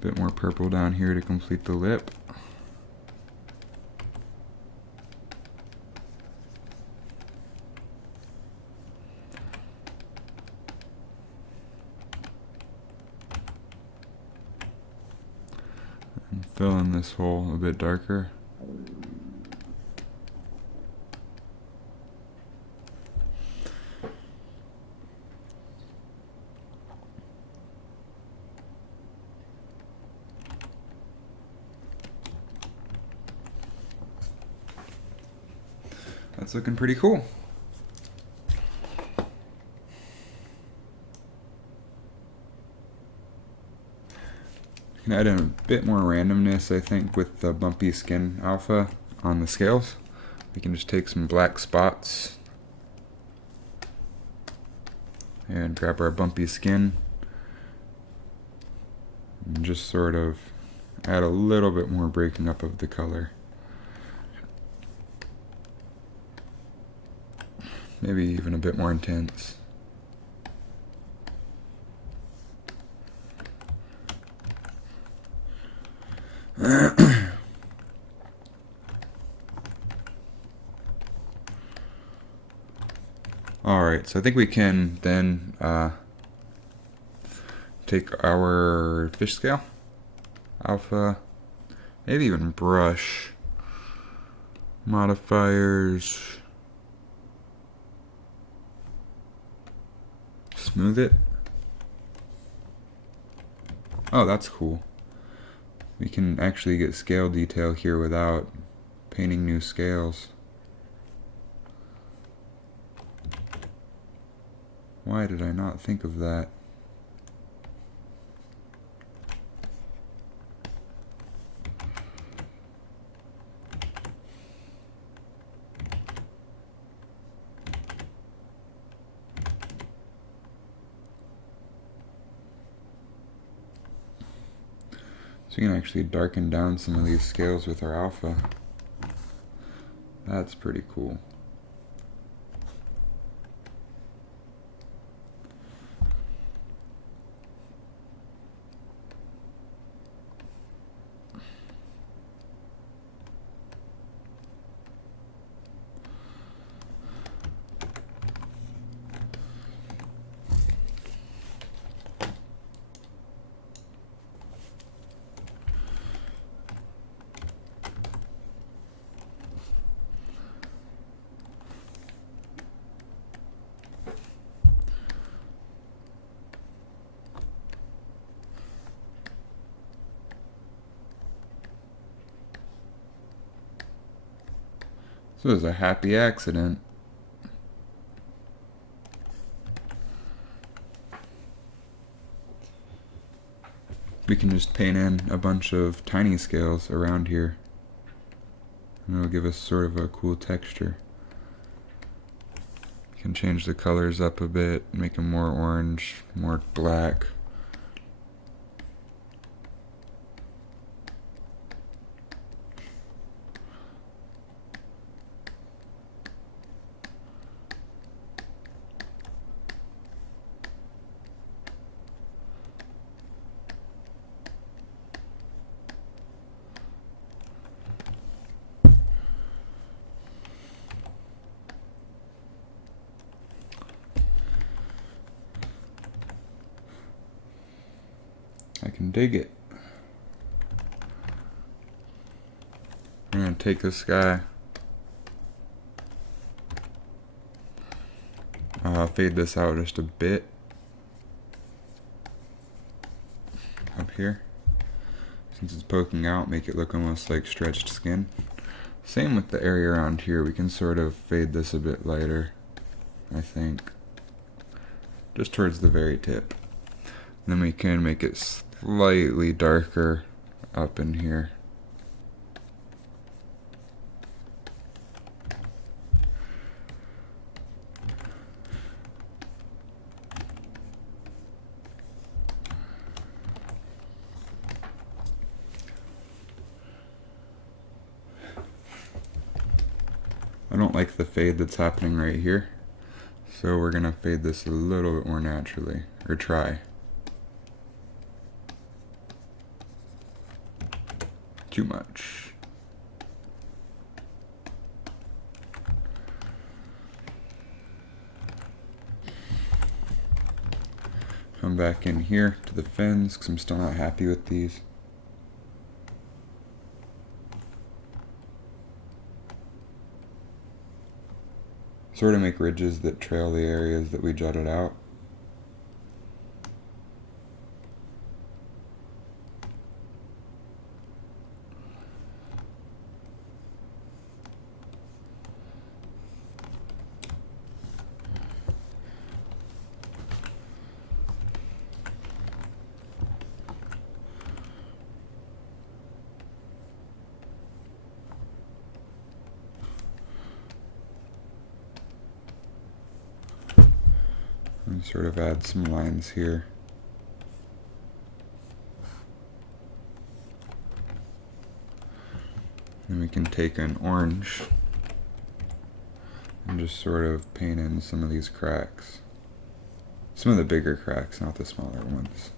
Bit more purple down here to complete the lip. Fill in this hole a bit darker. That's looking pretty cool. You can add in a bit more randomness, I think, with the bumpy skin alpha on the scales. We can just take some black spots and grab our bumpy skin and just sort of add a little bit more breaking up of the color. Maybe even a bit more intense. Alright, so I think we can then take our fish scale, alpha, maybe even brush, modifiers, smooth it. Oh, that's cool. We can actually get scale detail here without painting new scales. Why did I not think of that? So we can actually darken down some of these scales with our alpha. That's pretty cool. So it was a happy accident. we can just paint in a bunch of tiny scales around here, and it'll give us sort of a cool texture. You can change the colors up a bit, make them more orange, more black. I can dig it. I'm gonna take this guy, fade this out just a bit up here. Since it's poking out, make it look almost like stretched skin. Same with the area around here. We can sort of fade this a bit lighter, I think, just towards the very tip. And then we can make it slightly darker up in here. I don't like the fade that's happening right here, so we're gonna fade this a little bit more naturally, or try. Too much. Come back in here to the fins, because I'm still not happy with these. Sort of make ridges that trail the areas that we jutted out. And sort of add some lines here. Then we can take an orange and just sort of paint in some of these cracks. Some of the bigger cracks, not the smaller ones.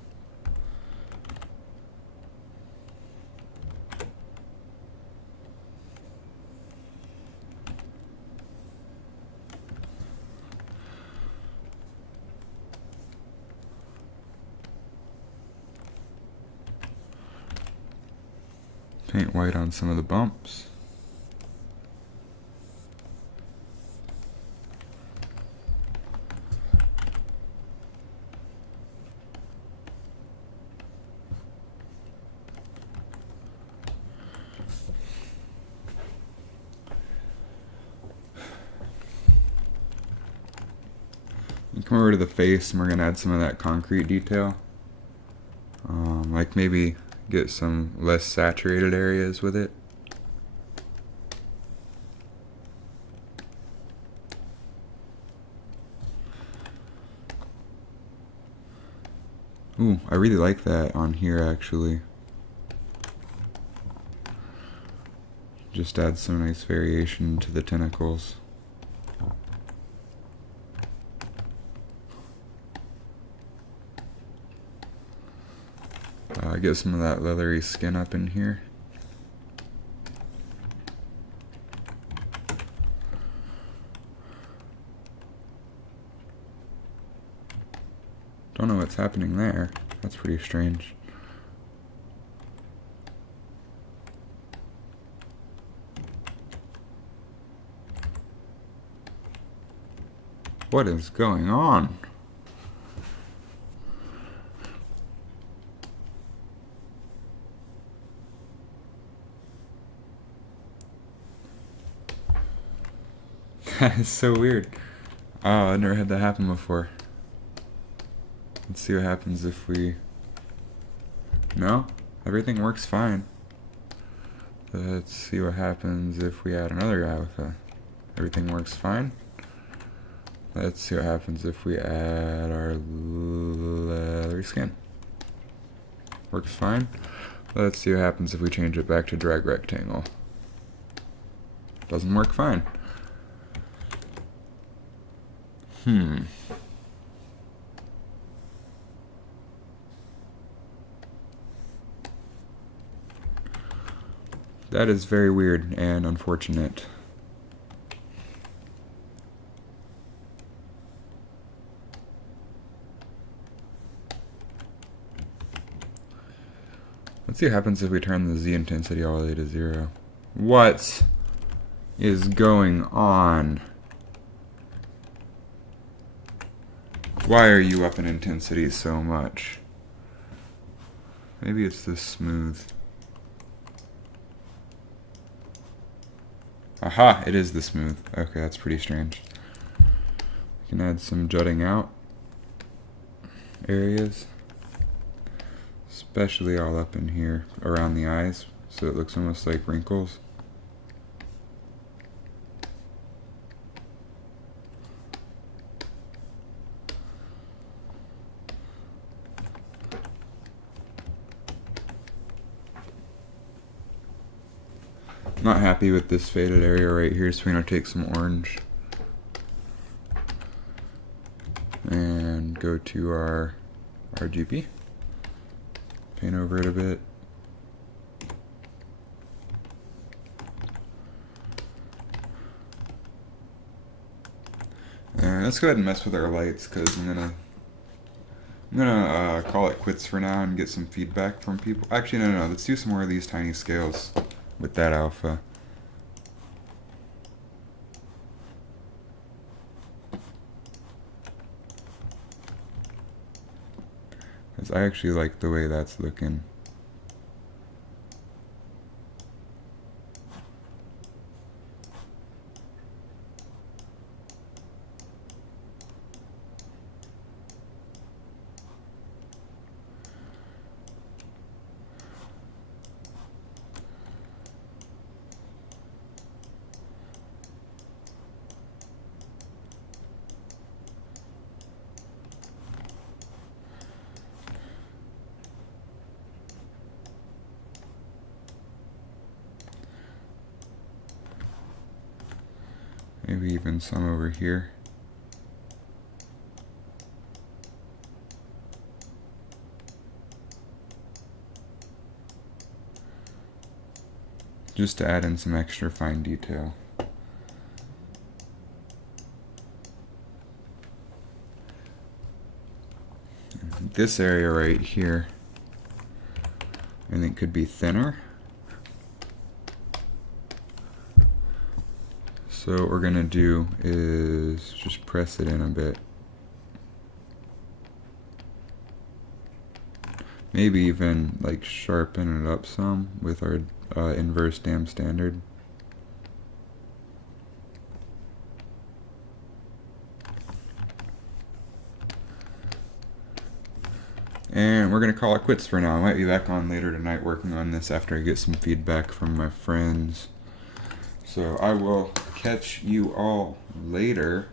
Paint white on some of the bumps. And come over to the face, and we're going to add some of that concrete detail. Like maybe get some less saturated areas with it. Ooh, I really like that on here actually. Just add some nice variation to the tentacles. Get some of that leathery skin up in here. Don't know what's happening there. That's pretty strange. What is going on? That is so weird. Oh, I never had that happen before. Let's see what happens if we No? Everything works fine. Let's see what happens if we add another guy with a... Everything works fine. Let's see what happens if we add our leathery skin. Works fine. Let's see what happens if we change it back to drag rectangle. Doesn't work fine. That is very weird and unfortunate. Let's see what happens if we turn the Z intensity all the way to 0. What is going on? Why are you up in intensity so much? Maybe it's this smooth. Aha, it is the smooth. Okay, that's pretty strange. We can add some jutting out areas, especially all up in here around the eyes, so it looks almost like wrinkles. Not happy with this faded area right here, so we're going to take some orange and go to our RGB, paint over it a bit. And let's go ahead and mess with our lights, because I'm gonna call it quits for now and get some feedback from people. Actually, no, let's do some more of these tiny scales with that alpha. Because I actually like the way that's looking. Maybe even some over here. Just to add in some extra fine detail. This area right here, I think could be thinner. So what we're gonna do is just press it in a bit. Maybe even like sharpen it up some with our inverse dam standard. And we're gonna call it quits for now. I might be back on later tonight working on this after I get some feedback from my friends. So I will catch you all later.